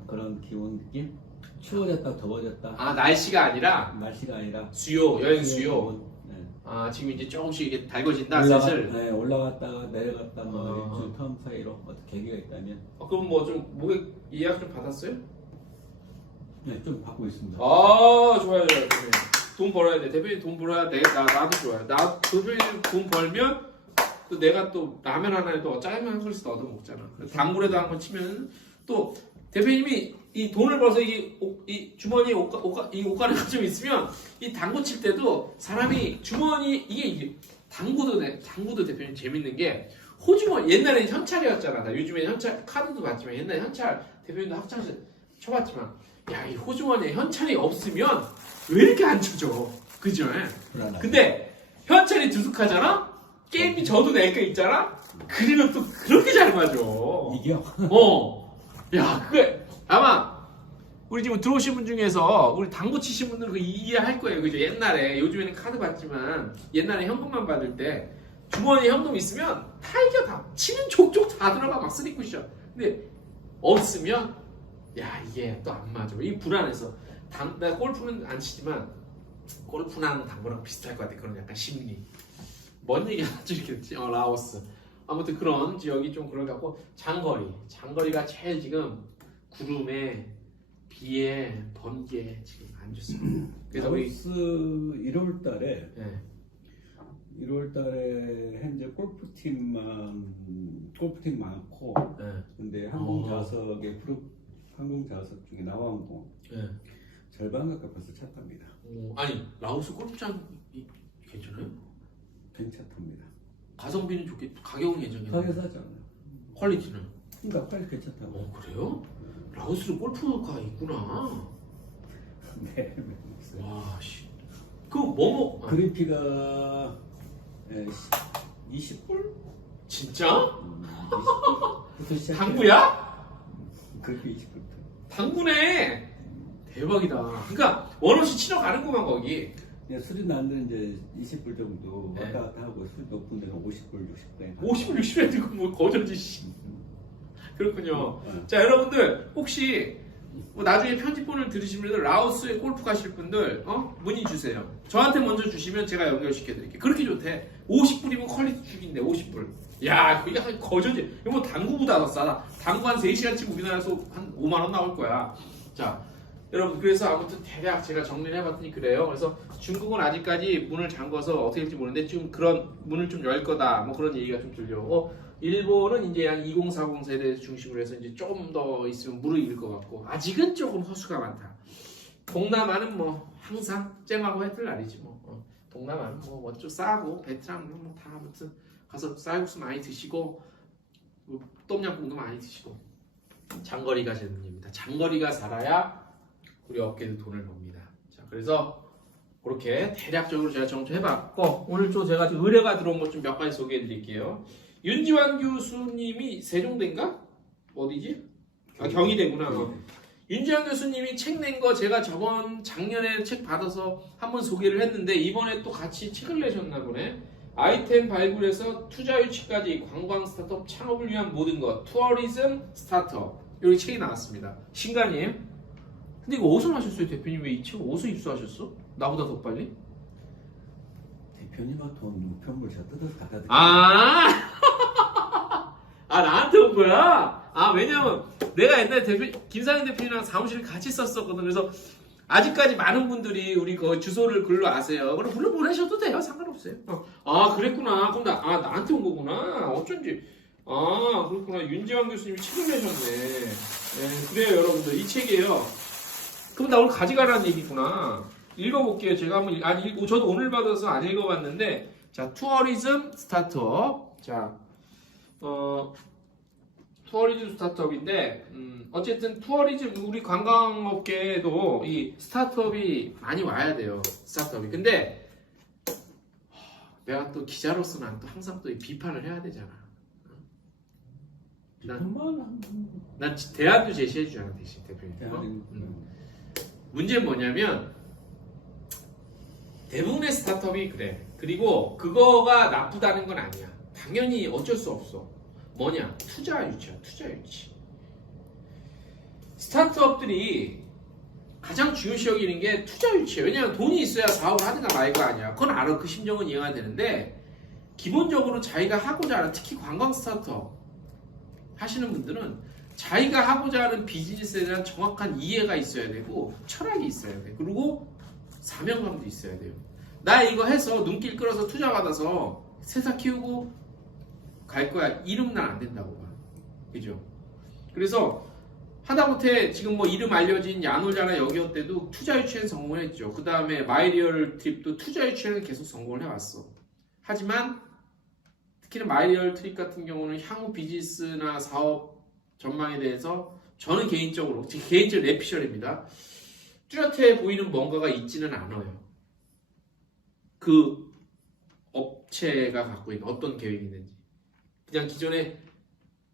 그런 기온 느낌. 추워졌다 더워졌다. 날씨가 아니라 날씨가 아니라 여행 수요. 네. 지금 이제 조금씩 이게 달궈진다 슬슬. 올라갔다가 내려갔다 뭐 아. 일주일 텀 사이로 어떻게 계기가 있다면 그럼 뭐 좀 목에 예약 좀 받았어요? 네, 좀 받고 있습니다. 좋아요. 대표님. 돈 벌어야 돼. 대표님 돈 벌어야 돼. 나도 좋아요. 대표님 돈 벌면 또 내가 또 라면 하나에도 짜장면 한 그릇 얻어 먹잖아. 단골에도 한번 치면 또 대표님이 이 돈을 벌어서 이 주머니에 이 옷가루가 좀 있으면 이 당구 칠 때도 사람이 주머니 이게 당구도 대표님 재밌는 게 호주머니 옛날에는 현찰이었잖아. 나 요즘에 현찰 카드도 받지만 옛날에 현찰 대표님도 학창 시절 쳐봤지만 이 호주머니에 현찰이 없으면 왜 이렇게 안 쳐져? 그죠? 불안하죠. 근데 현찰이 두둑하잖아? 게임이 져도 낼 거 있잖아? 그리면 또 그렇게 잘 맞아. 이겨. 그게 아마 우리 지금 들어오신 분 중에서 우리 당구 치신 분들은 그 이해할 거예요. 그죠? 옛날에 요즘에는 카드 받지만 옛날에 현금만 받을 때 주머니에 현금 있으면 다 이겨 다 치는 족족 다 들어가 막 쓰리 쿠션. 근데 없으면 이게 또 안 맞아. 이 불안해서 나 골프는 안 치지만 골프랑 당구랑 비슷할 것 같아. 그런 약간 심리. 뭔 얘기 하지 이렇게 라오스. 아무튼 그런 지역이 좀 그런 것 같고 장거리가 제일 지금 구름에 비에 번개에 지금 안 좋습니다. 그래서 라오스 1월달에 네. 1월달에 현재 골프팀 많고 네. 근데 항공 좌석 중에 나와항공 네. 절반 가까이 벌써 찼답니다. 아니 라오스 골프장 괜찮아요? 괜찮답니다. 가성비는 가격은 괜찮겠네. 가격 싸지 않아요. 퀄리티는? 그러니까 퀄리티 괜찮다고. 그래요? 라오스로 골프가 있구나. 네. 와 씨. 그린피가 20불? 진짜? 20불부터 시작. 당구야? 그린피 20불부터. 당구네. 대박이다. 그러니까 원 없이 치러 가는구만 거기. 그냥 술이 나는데 이제 20불 정도 네. 왔다 갔다 하고 술 높은 데는 50불, 60불. 50, 60에 들고 뭐 거저지 씨. 그렇군요. 네. 자 여러분들 혹시 나중에 편집본을 들으시면 라오스에 골프 가실 분들 문의 주세요. 저한테 먼저 주시면 제가 연결시켜드릴게요. 그렇게 좋대. 50불이면 퀄리티 죽인데 50불. 야, 그게 한 거저지. 이거 뭐 당구보다 더 싸다. 당구 한 3시간치 우리나라에서 한 5만 원 나올 거야. 자, 여러분 그래서 아무튼 대략 제가 정리를 해봤더니 그래요. 그래서 중국은 아직까지 문을 잠궈서 어떻게 될지 모르는데 지금 그런 문을 좀 열 거다. 뭐 그런 얘기가 좀 들려. 일본은 이제 한 2040 세대 중심으로 해서 이제 조금 더 있으면 무르익을 것 같고 아직은 조금 허수가 많다. 동남아는 뭐 항상 쨍하고 해뜰 날이지 뭐. 동남아는 뭐 좀 싸고 베트남은 뭐 다 아무튼 가서 쌀국수 많이 드시고 똠양꿍도 많이 드시고 장거리가 제 문제입니다. 장거리가 살아야 우리 업계도 돈을 법니다. 자, 그래서 그렇게 대략적으로 제가 정리해봤고 오늘 또 제가 의뢰가 들어온 것 좀 몇 가지 소개해드릴게요. 윤지환 교수님이 세종대인가? 어디지? 아, 경희대구나. 윤지환 교수님이 책 낸 거 제가 작년에 책 받아서 한번 소개를 했는데 이번에 또 같이 책을 내셨나 보네. 아이템 발굴에서 투자 유치까지 관광 스타트업 창업을 위한 모든 것 투어리즘 스타트업 여기 책이 나왔습니다. 신간이에요? 근데 이거 어디서 나셨어요 대표님? 왜 이 책을 어디서 입수하셨어? 나보다 더 빨리? 대표님하고 돈 우편물 제가 뜯어서 갖다 드릴게요. 아 나한테 온 거야? 아 왜냐면 내가 옛날에 김상현 대표님이랑 사무실을 같이 썼었거든. 그래서 아직까지 많은 분들이 우리 그 주소를 글로 아세요. 그럼 글로 보내셔도 돼요. 상관없어요. 아 그랬구나. 그럼 나한테 온 거구나. 어쩐지. 아 그렇구나. 윤지환 교수님이 책을 내셨네. 네, 그래요 여러분들 이 책이에요. 그럼 나 오늘 가져가라는 얘기구나. 읽어볼게요. 제가 한번 저도 오늘 받아서 안 읽어봤는데 자 투어리즘 스타트업 자 투어리즘 스타트업인데 어쨌든 투어리즘 우리 관광업계에도 이 스타트업이 많이 와야 돼요. 스타트업이. 근데 내가 또 기자로서 난 또 항상 또 비판을 해야 되잖아. 난 대안도 제시해 주잖아 대신 대표님. 문제는 뭐냐면 대부분의 스타트업이 그래. 그리고 그거가 나쁘다는 건 아니야. 당연히 어쩔 수 없어. 뭐냐? 투자 유치야. 투자 유치. 스타트업들이 가장 중요시 여기는 게 투자 유치예요. 왜냐하면 돈이 있어야 사업을 하든가 말고 아니야. 그건 알아. 그 심정은 이해가 되는데 기본적으로 자기가 하고자 하는 특히 관광 스타트업 하시는 분들은 자기가 하고자 하는 비즈니스에 대한 정확한 이해가 있어야 되고 철학이 있어야 돼. 그리고 사명감도 있어야 돼요. 나 이거 해서 눈길 끌어서 투자 받아서 세사 키우고 갈 거야. 이름은 난 안 된다고 봐. 그죠? 그래서 하다못해 지금 뭐 이름 알려진 야놀자나 여기어 때도 투자 유치에는 성공을 했죠. 그 다음에 마이리얼 트립도 투자 유치에는 계속 성공을 해왔어. 하지만 특히나 마이리얼 트립 같은 경우는 향후 비즈니스나 사업 전망에 대해서 저는 개인적으로 제 개인적 내피셜입니다. 뚜렷해 보이는 뭔가가 있지는 않아요. 그 업체가 갖고 있는 어떤 계획이 있는지. 그냥 기존에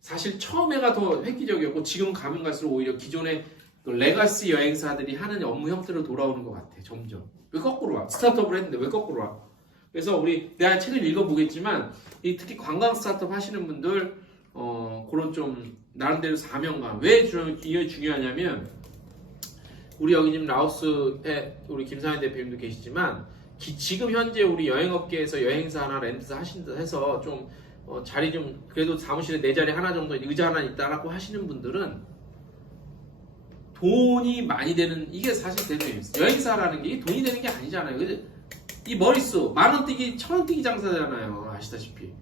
사실 처음에가 더 획기적이었고 지금 가면 갈수록 오히려 기존의 그 레가시 여행사들이 하는 업무 형태로 돌아오는 것 같아. 점점. 왜 거꾸로 와? 스타트업을 했는데 왜 거꾸로 와? 그래서 내가 책을 읽어보겠지만 특히 관광 스타트업 하시는 분들 그런 좀 나름대로 사명감. 왜 이게 중요하냐면 우리 여기 지금 라오스에 우리 김상현 대표님도 계시지만 지금 현재 우리 여행업계에서 여행사나 렌트사 하신다 해서 좀 자리 좀 그래도 사무실에 내 자리 하나 정도 의자 하나 있다라고 하시는 분들은 돈이 많이 되는 이게 사실 대표님 여행사라는 게 돈이 되는 게 아니잖아요. 이 머릿수 만원 뛰기 천원 뛰기 장사잖아요. 아시다시피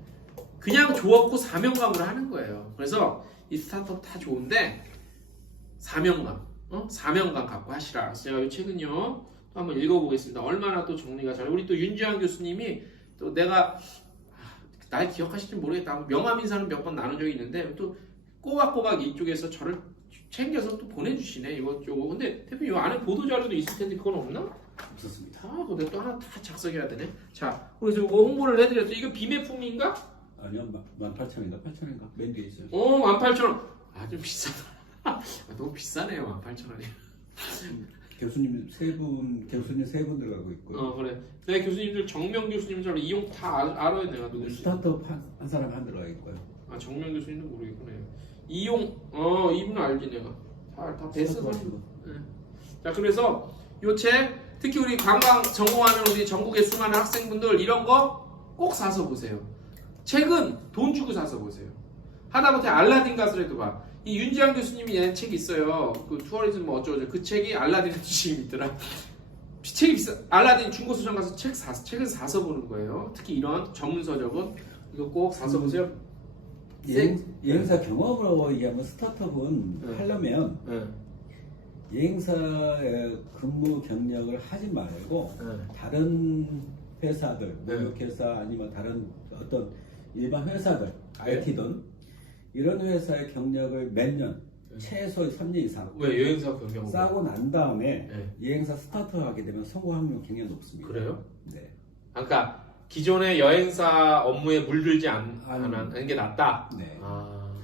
그냥 좋았고 사명감으로 하는 거예요. 그래서 이 스타트업 다 좋은데 사명감 사명감 갖고 하시라. 제가 이 책은요 또 한번 읽어보겠습니다. 얼마나 또 정리가 잘 우리 또 윤지환 교수님이 또 내가 날 기억하실지 모르겠다. 명함 인사는 몇 번 나눈 적이 있는데 또 꼬박꼬박 이쪽에서 저를 챙겨서 또 보내주시네 이것저것. 근데 대표님 이 안에 보도자료도 있을 텐데 그건 없나? 없었습니다. 근데 또 하나 다 작성해야 되네. 자, 그래서 이거 홍보를 해드렸죠. 이거 비매품인가? 아니요, 18,000원인가 8,000원인가 맨 뒤에 있어요. 18,000원. 아, 좀 비싸다. 너무 비싸네요, 18,000원이. 교수님 세 분 들어가고 있고요. 그래. 내 교수님들 정명 교수님처럼 이용 다 알아야 내가 누군지. 스타트업 한 사람 한 들어가 있고요. 아, 정명 교수님도 모르겠구나. 이용, 이분은 알지 내가. 다 뵀어. 네. 자, 그래서 요 책 특히 우리 관광 전공하는 우리 전국의 수많은 학생분들 이런 거 꼭 사서 보세요. 책은 돈 주고 사서 보세요. 하다못해 알라딘 가서라도 봐. 이 윤지환 교수님이 낸 책이 있어요. 그 투어리즘 뭐 어쩌고저쩌고. 그 책이 알라딘 지금 있더라. 책이 비싸. 알라딘 중고서점 가서 책을 사서 보는 거예요. 특히 이런 전문 서적은 이거 꼭 사서 보세요. 여행사 경험으로 얘기하면 스타트업은 네. 하려면 네. 여행사의 근무 경력을 하지 말고 네. 다른 회사들, 네. 무역회사 아니면 다른 어떤 일반 회사들, 네. IT든 이런 회사의 경력을 몇 년, 네. 최소 3년 이상 왜 여행사 경영? 쌓고 난 다음에 네. 여행사 스타트업 하게 되면 성공 확률이 굉장히 높습니다. 그래요? 네. 그러니까 기존의 여행사 업무에 물들지 않는 게 낫다. 네. 아,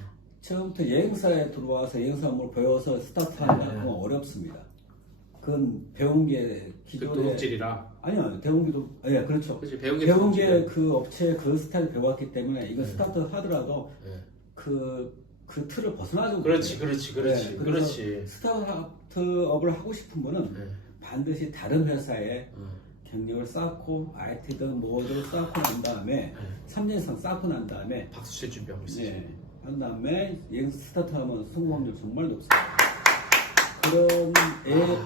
처음부터 여행사에 들어와서 여행사 업무를 배워서 스타트한다 네. 그건 어렵습니다. 그건 배운 게 그 기존에 도둑질이라. 아니요, 배운 게도 예, 그렇죠. 그렇지 배운 게 배운 게 도둑질이야. 그 업체 그 스타일 배웠기 때문에 이거 네. 스타트업 하더라도 네. 그 틀을 벗어나지 그렇지, 못해요. 그렇지, 네, 그렇지, 그래서 그렇지. 스타트업을 하고 싶은 분은 네. 반드시 다른 회사에 어. 경력을 쌓고 IT든 뭐든 쌓고 난 다음에 네. 3년 이상 쌓고 난 다음에 박수 칠 준비하고 있어. 네, 한 다음에 여행사 스타트하면 성공률 정말 높습니다.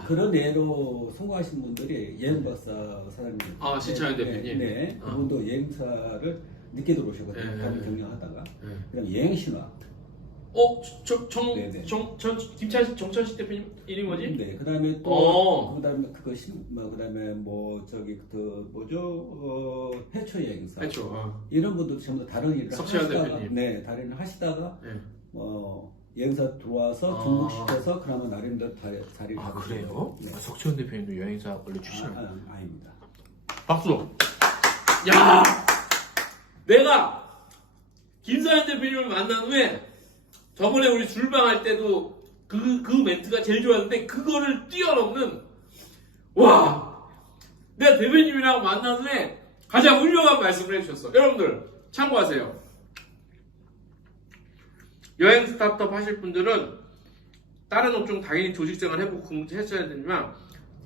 그런 예로 성공하신 분들이 여행 박사 사장님. 아, 신창현 대표님. 네, 그분도 여행사를 늦게 들어오셨거든요. 네. 답이 경영하다가. 네. 그다음 여행 신화. 네네. 정천식 대표님 이름이 뭐지? 네, 그다음에 어. 또 그다음에 그다음에 뭐 저기 해초 여행사. 그렇죠. 이런 분도 전부 다 다른 일을 석시환 하시다가 대표님. 네, 다른 일을 하시다가 네. 여행사 들어와서 아. 중국시켜서 그나마 나름대로 자리를 아 잡으시고. 그래요? 네. 석지원 대표님도 여행사 원래 출신이에요. 아닙니다. 박수. 야, 내가 김사현 대표님을 만난 후에 저번에 우리 줄방할 때도 그 멘트가 제일 좋았는데 그거를 뛰어넘는 와, 내가 대표님이랑 만난 후에 가장 훌륭한 말씀을 해주셨어. 여러분들 참고하세요. 여행 스타트업 하실 분들은 다른 업종 당연히 조직생활 해보고 했어야 되지만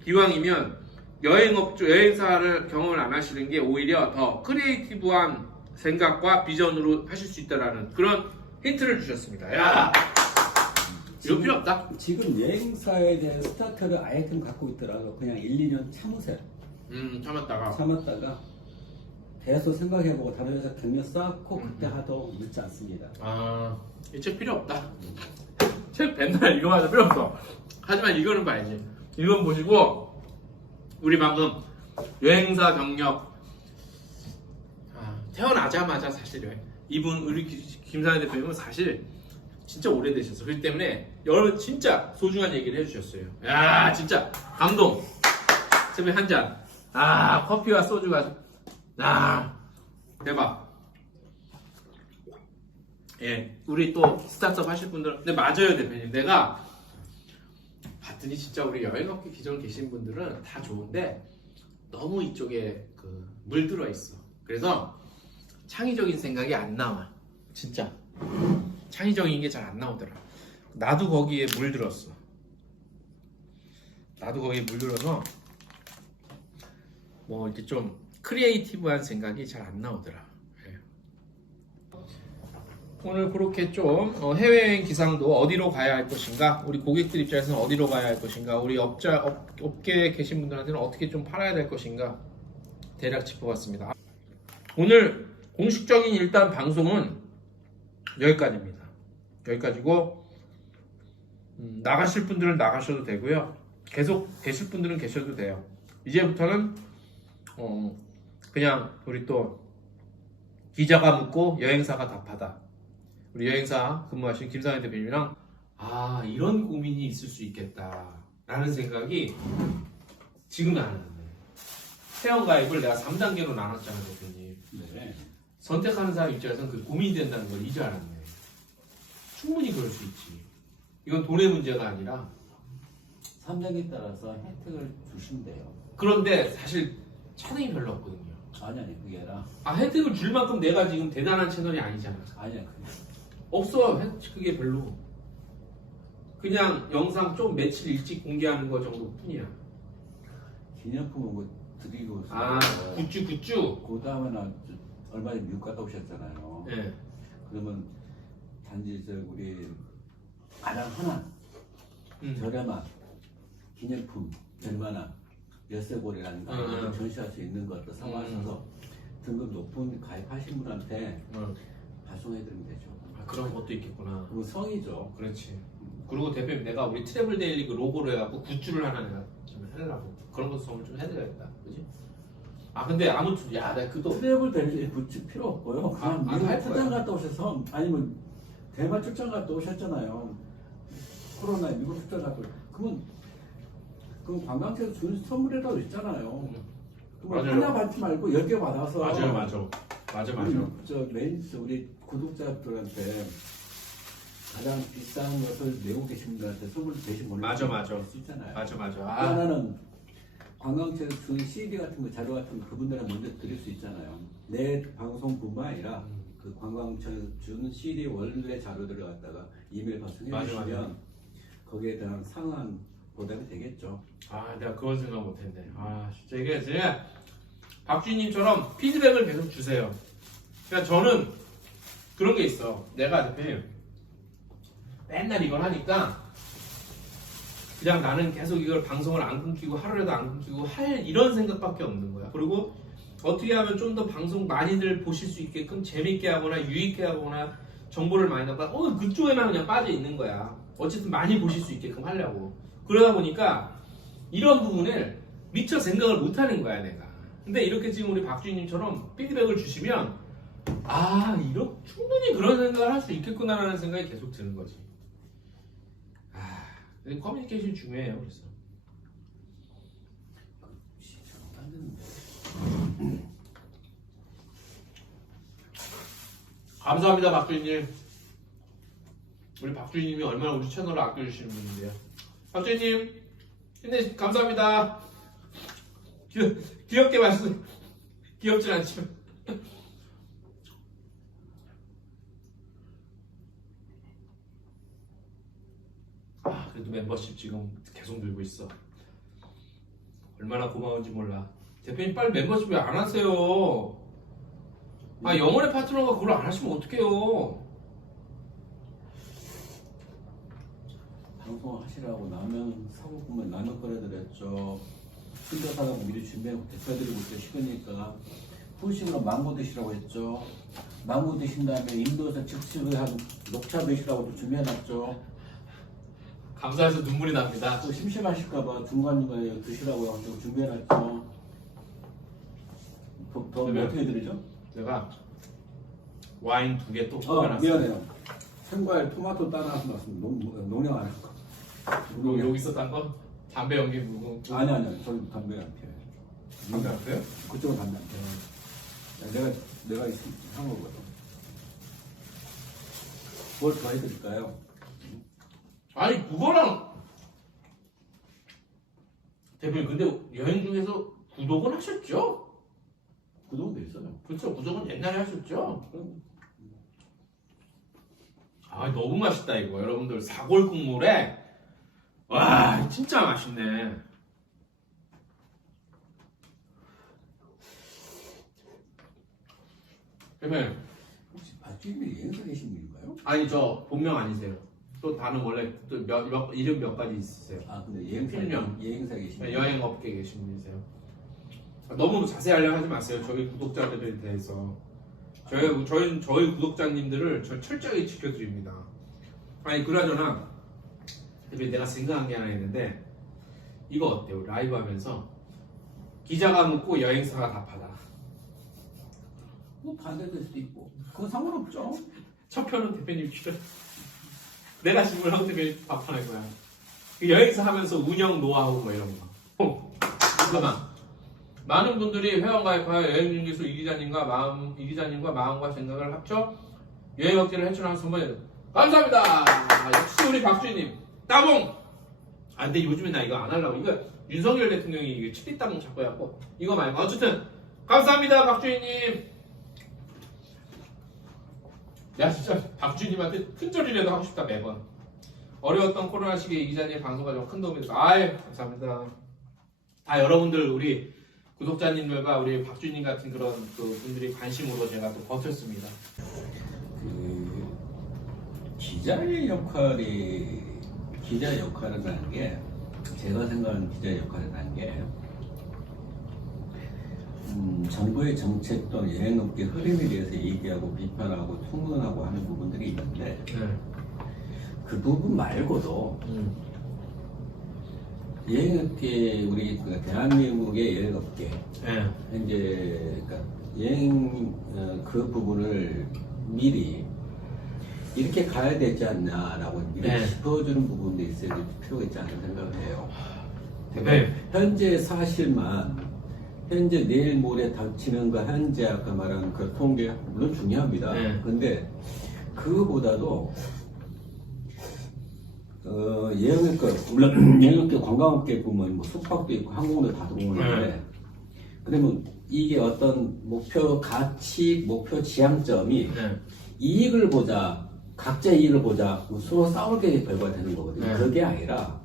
기왕이면 여행사를 경험을 안 하시는 게 오히려 더 크리에이티브한 생각과 비전으로 하실 수 있다라는 그런 힌트를 주셨습니다. 야, 이거 필요 없다. 지금 여행사에 대한 스타트를 아이템 갖고 있더라도 그냥 1, 2년 참으세요. 참았다가. 참았다가 계속 생각해보고 다른 회사 경력 쌓고 그때 하도 늦지 않습니다. 이 책 필요 없다. 책 맨날 이거 하자 필요 없어. 하지만 이거는 봐야지. 이건 보시고 우리 방금 여행사 경력 태어나자마자 사실 이분 우리 김사현 대표님은 사실 진짜 오래되셨어. 그렇기 때문에 여러분 진짜 소중한 얘기를 해주셨어요. 야 진짜 감동. 새벽 한 잔. 커피와 소주가 대박. 예, 우리 또 스타트업 하실 분들, 근데 맞아요 대표님. 내가 봤더니 진짜 우리 여행업계 기존 계신 분들은 다 좋은데 너무 이쪽에 물들어 있어. 그래서 창의적인 생각이 안 나와. 진짜 창의적인 게 잘 안 나오더라. 나도 거기에 물들었어. 나도 거기에 물들어서 뭐 이렇게 좀 크리에이티브한 생각이 잘 안 나오더라. 오늘 그렇게 좀 해외여행 기상도 어디로 가야 할 것인가, 우리 고객들 입장에서는 어디로 가야 할 것인가, 우리 업계에 계신 분들한테는 어떻게 좀 팔아야 될 것인가 대략 짚어봤습니다. 오늘 공식적인 일단 방송은 여기까지입니다. 여기까지고 나가실 분들은 나가셔도 되고요. 계속 계실 분들은 계셔도 돼요. 이제부터는 그냥 우리 또 기자가 묻고 여행사가 답하다. 우리 여행사 근무하시는 김상현 대표님이랑 이런 고민이 있을 수 있겠다 라는 생각이 지금 나는데, 회원가입을 내가 3단계로 나눴잖아 대표님. 네. 선택하는 사람 입장에서는 그 고민이 된다는 걸 이제 알았네. 충분히 그럴 수 있지. 이건 돈의 문제가 아니라 3단계에 따라서 혜택을 주신대요. 그런데 사실 차등이 별로 없거든요. 아니 그게 아니라 혜택을 줄 만큼 내가 지금 대단한 채널이 아니잖아. 아니야 그게 없어. 그게 별로. 그냥 영상 좀 며칠 일찍 공개하는 거 정도 뿐이야. 기념품은 뭐 드리고 아 굿즈. 그 다음에는 얼마 전에 미국 갔다 오셨잖아요. 예. 그러면 단지 저 우리 가장 흔한 저렴한 기념품 얼마나 열쇠고리라는 거 전시할 수 있는 것도 사와서 등급 높은 가입하신 분한테 발송해드리면 되죠. 아, 그런 것도 있겠구나. 그리고 성이죠. 그렇지. 그리고 대표님 내가 우리 트래블 데일리 그 로고로 해갖고 굿즈를 하나 내가 좀 해달라고. 그런 것도 선물 좀 해드려야겠다. 그지? 아 근데 아무튼 야 내가 그도 트래블 될 굿즈 필요 없고요. 그냥 할 미국 거야. 출장 갔다 오셔서 아니면 대만 출장 갔다 오셨잖아요. 코로나에 미국 출장 갔다 그러면 그 관광지에서 준 선물이라도 있잖아요. 그럼 맞아요. 하나 받지 말고 10개 받아서 맞아. 우리 구독자들한테 가장 비싼 것을 내고 계신 분들한테 선물 대신 보내줄 수 있잖아요. 맞아. 하나는 관광지에서 준 CD 같은 거, 자료 같은 거 그분들한테 먼저 드릴 수 있잖아요. 내 방송뿐만 아니라 그 관광지에서 준 CD 원래 자료들을 갖다가 이메일 발송해 주시면 거기에 대한 상한 보답이 되겠죠. 아 내가 그건 생각 못했네. 아 진짜 이게 진짜 박주인님처럼 피드백을 계속 주세요. 그러니까 저는 그런 게 있어. 내가 대표님 맨날 이걸 하니까 그냥 나는 계속 이걸 방송을 안 끊기고 하루라도 안 끊기고 할 이런 생각밖에 없는 거야. 그리고 어떻게 하면 좀 더 방송 많이들 보실 수 있게끔 재밌게 하거나 유익해 하거나 정보를 많이 넣다 그쪽에만 그냥 빠져 있는 거야. 어쨌든 많이 보실 수 있게끔 하려고. 그러다 보니까 이런 부분을 미처 생각을 못 하는 거야 내가. 근데 이렇게 지금 우리 박주인님처럼 피드백을 주시면 아 이렇게 충분히 그런 생각을 할 수 있겠구나라는 생각이 계속 드는 거지. 아 커뮤니케이션 중요해요. 그래서 감사합니다 박주인님. 우리 박주인님이 얼마나 우리 채널을 아껴주시는 분인데요. 박주인님 감사합니다. 귀엽게 말씀 귀엽진 않지만 아 그래도 멤버십 지금 계속 늘고 있어. 얼마나 고마운지 몰라. 대표님 빨리 멤버십 왜 안 하세요? 아 영원의 파트너가 그걸 안 하시면 어떡해요. 방송하시라고 라면 사고 보면 라면 끓여드렸죠. 혼자 사다가 미리 준비하고 데펴드리고 있어 식으니까 후식으로 망고 드시라고 했죠. 망고 드신 다음에 인도에서 즉석을 한 녹차 드시라고 또 준비해놨죠. 감사해서 눈물이 납니다. 또 심심하실까봐 중간중간에 드시라고 해가지고 준비해놨죠. 더 어떻게 드리죠? 제가 와인 2개 또 어 미안해요. 생과일 토마토 따라서 넣었습니다. 농량 안 할까? 여기 있었던 거? 담배 연기 무고 아니 저는 담배 안 피워요. 담배 안 피워요? 그쪽은 담배 안 피워요. 내가 한 거거든. 뭘 더 해드릴까요? 아니 그거랑 대표님 근데 여행 중에서 구독은 하셨죠? 구독도 있어요. 그렇죠. 구독은 옛날에 하셨죠? 그럼 아 너무 맛있다 이거 여러분들. 사골 국물에 와 진짜 맛있네. 대표님 혹시 박주임이 여행사 계신 분인가요? 아니 저 본명 아니세요. 또 다른 원래 또 이름 몇 가지 있으세요. 아 근데 필명. 여행사 계신 분. 여행 업계에 계신 분이세요. 너무 자세히 하려고 하지 마세요. 저희 구독자들에 대해서. 저희 구독자님들을 저 철저히 지켜드립니다. 아니 그나저나 내가 생각한 게 하나 있는데 이거 어때요? 라이브 하면서 기자가 묻고 여행사가 답하다. 뭐 반대될 수도 있고 그건 상관없죠. 첫 편은 대표님 출연. 내가 질문하고 대표님 답하는 거야. 그 여행사 하면서 운영 노하우 뭐 이런 거. 잠깐만. 많은 분들이 회원가입하여 여행중개소 이 기자님과 마음과 생각을 합쳐 여행 업계를 해주는 선물 감사합니다. 역시 우리 박주희님 따봉. 아 근데 요즘에 나 이거 안 하려고. 이거 윤석열 대통령이 이게 7리 따봉 자꾸 해갖고 이거 말고 어쨌든 감사합니다 박주희님. 야 진짜 박주희님한테 큰절이라도 하고 싶다 매번. 어려웠던 코로나 시기에 이 기자님 방송과 좀 큰 도움이 됐어. 아이 감사합니다. 여러분들 우리 구독자님들과 우리 박주님 같은 그런 그 분들이 관심으로 제가 또 버텼습니다. 기자의 역할이라는 게 제가 생각하는 기자의 역할이라는 게 정부의 정책 또는 여행업계 흐름에 대해서 얘기하고 비판하고 통론하고 하는 부분들이 있는데 그 부분 말고도 여행업계 우리 대한민국의 여행업계 현재 그러니까 여행 그 부분을 미리 이렇게 가야 되지 않냐라고 이렇게 짚어주는 부분도 있어야 될 필요가 있지 않나 생각을 해요. 현재 사실만 현재 내일 모레 닥치는 거 현재 아까 말한 그 통계 물론 중요합니다. 근데 그거보다도 여행업계 물론 여행업계 관광업계 보면 뭐 숙박도 있고 항공도 다 들어오는데 그러면 이게 어떤 목표 가치 목표 지향점이 이익을 보자 각자 이익을 보자 서로 싸울 게 결과가 되는 거거든요. 그게 아니라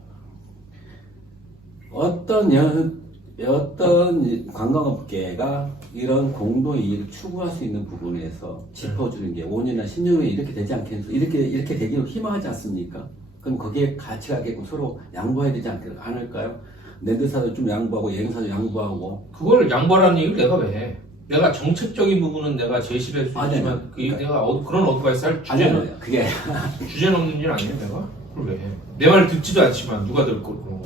어떤 관광업계가 이런 공동 이익을 추구할 수 있는 부분에서 짚어주는 게 5년이나 10년 후에 이렇게 되지 않겠습니까? 이렇게 되기를 희망하지 않습니까? 그럼 거기에 가치가 있고 서로 양보해야 되지 않을까요? 랜드사도 좀 양보하고 여행사도 양보하고. 그걸 양보하라는 얘기를 내가 왜 해? 내가 정책적인 부분은 내가 제시를 할 수 있지만 그러니까, 내가 그런 어드바이스 할 주제는 그게 주제는 없는 일 아니에요 내가? 그걸 왜 해? 내 말을 듣지도 않지만 누가 들을 거 그런 거.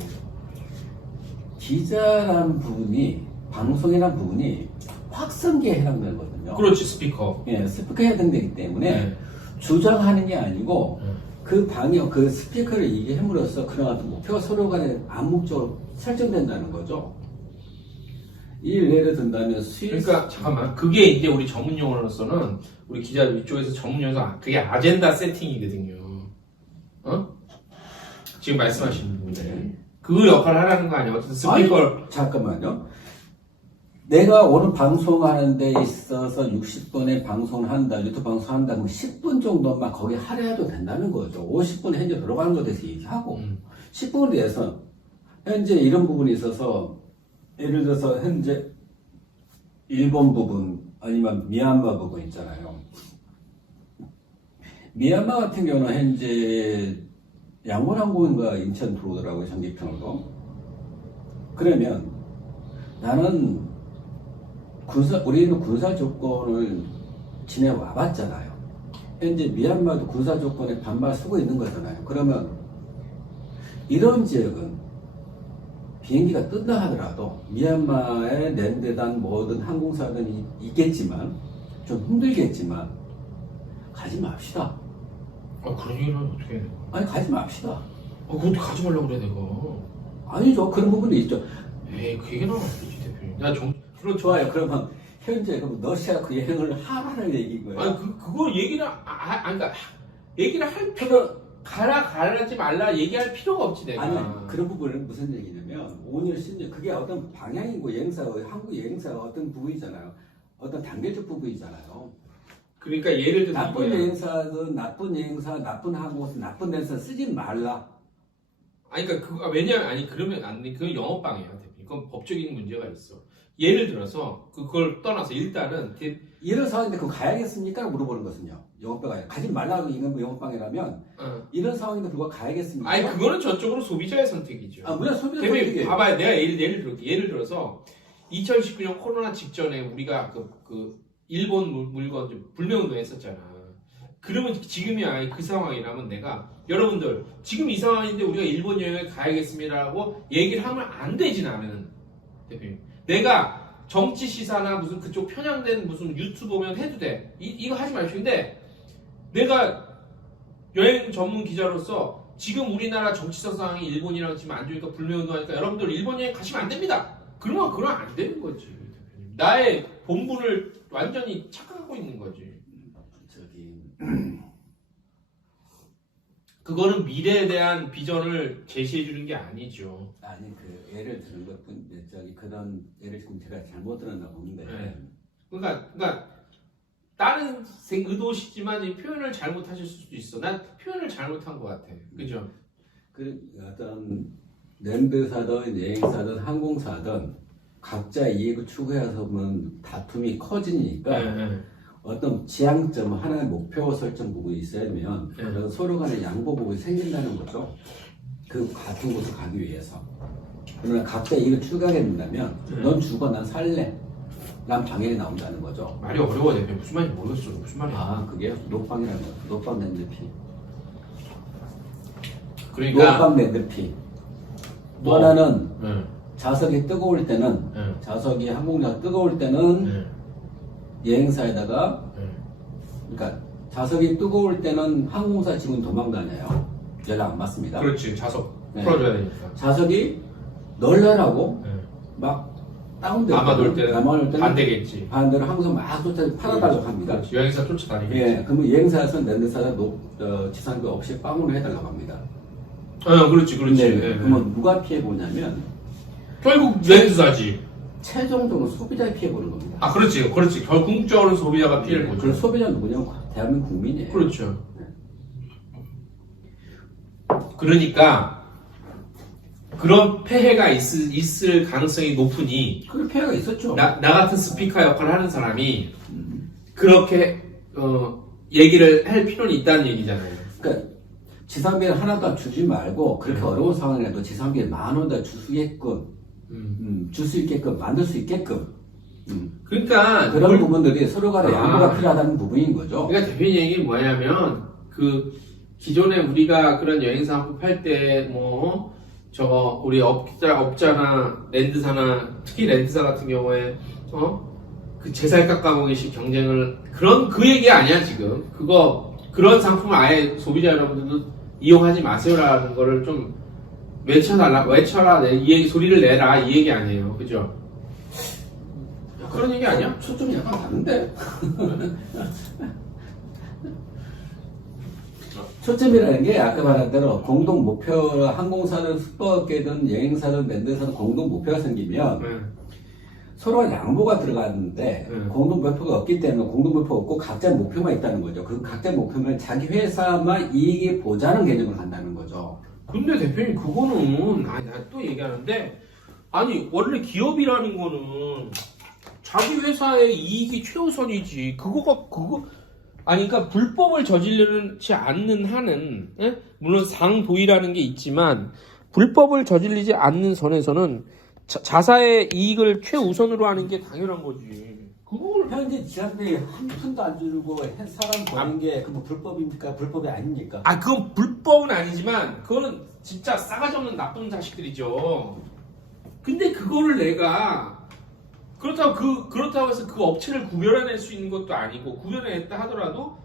기자란 부분이 방송이란 부분이 확성기에 해당되거든요. 그렇지 스피커. 예, 스피커에 해당되기 때문에 주장하는 게 아니고 그 방역 그 스피커를 얘기함으로써 그런 어떤 목표가 서로 간에 암묵적으로 설정된다는 거죠. 이 예를 든다면 그러니까 잠깐만 그게 이제 우리 전문 용어로서는 우리 기자 이쪽에서 전문 용어서 그게 아젠다 세팅이거든요. 지금 말씀하시는 분들 그 역할을 하라는 거 아니에요? 어쨌든 스피커를 잠깐만요. 내가 오늘 방송하는 데 있어서 60분의 방송을 한다, 유튜브 방송한다, 그럼 10분 정도만 거기 할애해도 된다는 거죠. 50분 현재 들어가는 것에 대해서 얘기하고, 10분에 대해서 현재 이런 부분이 있어서, 예를 들어서 현재 일본 부분, 아니면 미얀마 부분 있잖아요. 미얀마 같은 경우는 현재 양곤항공인가 인천 들어오더라고요, 전기편으로. 그러면 나는 우리는 군사 조건을 지내와 봤잖아요. 현재 미얀마도 군사 조건에 반발 쓰고 있는 거잖아요. 그러면 이런 지역은 비행기가 뜬다 하더라도 미얀마의 랜드단 뭐든 항공사든 있겠지만 좀 힘들겠지만 가지 맙시다. 그런 얘기는 어떻게 해? 아니 가지 맙시다. 그것도 가지 말라고 그래 내가. 아니죠. 그런 부분도 있죠. 에이 그 얘기는 안 되지 대표님. 그럼 좋아요. 그러면 현재 그럼 러시아 그 여행을 하라는 얘기인 거예요. 아니 그거 얘기를 그러니까 얘기를 할 필요 가라지 말라 얘기할 필요가 없지 내가. 아니 그런 부분은 무슨 얘기냐면 5년 10년 그게 어떤 방향이고 여행사 한국 여행사가 어떤 부분이잖아요. 어떤 단계적 부분이잖아요. 그러니까 예를 들어 나쁜 여행사든 나쁜 여행사 나쁜 항공사 나쁜 여행사 쓰지 말라. 아니 그러니까 그거 왜냐면 아니 그러면 안 돼. 그건 영업방해야 대표님. 그건 법적인 문제가 있어. 예를 들어서 그걸 떠나서 일단은 이런 상황인데 그거 가야겠습니까? 물어보는 것은요. 영업방해 가지 말라고 이건 영업방해라면 이런 상황인데 그거 가야겠습니까? 아니 그거는 저쪽으로 소비자의 선택이죠. 물론 소비자 대표님 선택이에요. 봐봐요. 내가 예를 들을게. 예를 들어서 2019년 코로나 직전에 우리가 그 일본 물건 불매운동 했었잖아. 그러면 지금이야 그 상황이라면 내가 여러분들 지금 이 상황인데 우리가 일본 여행을 가야겠습니다라고 얘기를 하면 안 되지 나는 대표님. 내가 정치 시사나 무슨 그쪽 편향된 무슨 유튜브 보면 해도 돼. 이거 하지 마십시오. 근데 내가 여행 전문 기자로서 지금 우리나라 정치적 상황이 일본이랑 지금 안 좋으니까 불매운동하니까 여러분들 일본 여행 가시면 안 됩니다. 그러면 안 되는 거지. 대표님. 나의 본분을 완전히 착각하고 있는 거지. 그거는 미래에 대한 비전을 제시해 주는 게 아니죠. 아니 그 예를 드는 것뿐 그런 예를 지금 제가 잘못 들었나 보는데. 그러니까 다른 의도시지만 이 표현을 잘못하실 수도 있어. 난 표현을 잘못한 것 같아. 그죠? 그 어떤 랜드사든 여행사든 항공사든 각자 이익을 추구해서 보면 다툼이 커지니까 어떤 지향점 하나의 목표 설정 부분이 있어야면 그런 서로 간의 양보 부분이 생긴다는 거죠. 그 같은 곳을 가기 위해서. 그러나 각자 이익을 추구하게 된다면 넌 죽어 난 살래 난 방해가 나온다는 거죠. 말이 어려워 대표. 무슨 말인지 모르겠어. 무슨 말이야. 아 그게 노빵이라는 거죠. 노빵 랜드피. 그러니까 노빵 랜드피. 또 뭐, 하나는 응, 좌석이 뜨거울 때는 응, 좌석이 항공기가 뜨거울 때는 응, 여행사에다가 응. 그러니까 좌석이 뜨거울 때는 항공사 직원 도망다녀요. 연락 안 받습니다. 그렇지. 자석 네. 풀어줘야 되니까. 좌석이 널널하고 응. 막 다운되고 남아돌 때는 남아돌 때는 반대겠지. 반대로 항상 막 쫓아 팔아달라고 합니다. 그렇지. 여행사 쫓아다니겠지. 예, 그러면 여행사에서 랜드사가 지상비 없이 빵으로 해달라고 합니다. 그렇지, 그렇지. 네, 예, 그러면 누가 피해 보냐면 결국 랜드사지. 최종적으로 소비자가 피해 보는 겁니다. 아, 그렇지, 그렇지. 궁극적으로 소비자가 피해를 보죠. 그 소비자 누구냐면 대한민국 국민이에요. 그렇죠. 그러니까 그런 폐해가 있을 가능성이 높으니 그 폐해가 있었죠. 나 같은 스피커 역할을 하는 사람이 그렇게 얘기를 할 필요는 있다는 얘기잖아요. 그러니까 지상비를 하나도 주지 말고 그렇게 어려운 상황이라도 지상비를 10,000원 더 주게끔 줄 수 있게끔 만들 수 있게끔 그러니까 그런 부분들이 서로 간에 아. 양보가 필요하다는 부분인 거죠. 그러니까 대표님 얘기는 뭐냐면 그 기존에 우리가 그런 여행사 한번 팔때 뭐 저거 우리 업자나 랜드사나 특히 랜드사 같은 경우에 그 제살 깎아먹이식 경쟁을 그 얘기 아니야 지금. 그런 상품을 아예 소비자 여러분들도 이용하지 마세요라는 거를 좀 외쳐라 이 얘기 소리를 내라 이 얘기 아니에요, 그죠? 그런 얘기 아니야? 초점이 약간 다른데? 초점이라는 게 아까 말한 대로 공동 목표, 항공사든 숙박업계든 여행사든 랜드사든 공동 목표가 생기면 서로 양보가 들어가는데 공동 목표가 없기 때문에 공동 목표가 없고 각자 목표만 있다는 거죠. 그 각자 목표는 자기 회사만 이익이 보자는 개념을 한다는 거죠. 근데 대표님 그거는 나 또 얘기하는데 아니 원래 기업이라는 거는 자기 회사의 이익이 최우선이지. 아니 그러니까 불법을 저지르지 않는 한은 물론 상도의라는 게 있지만 불법을 저질리지 않는 선에서는 자사의 이익을 최우선으로 하는 게 당연한 거지. 그걸 현재 지상비 한 푼도 안 주고 사람 버는 게 그 뭐 불법입니까? 불법이 아닙니까? 그건 불법은 아니지만 그거는 진짜 싸가지 없는 나쁜 자식들이죠. 근데 그거를 내가 그렇다고 해서 그 업체를 구별해낼 수 있는 것도 아니고 구별해냈다 하더라도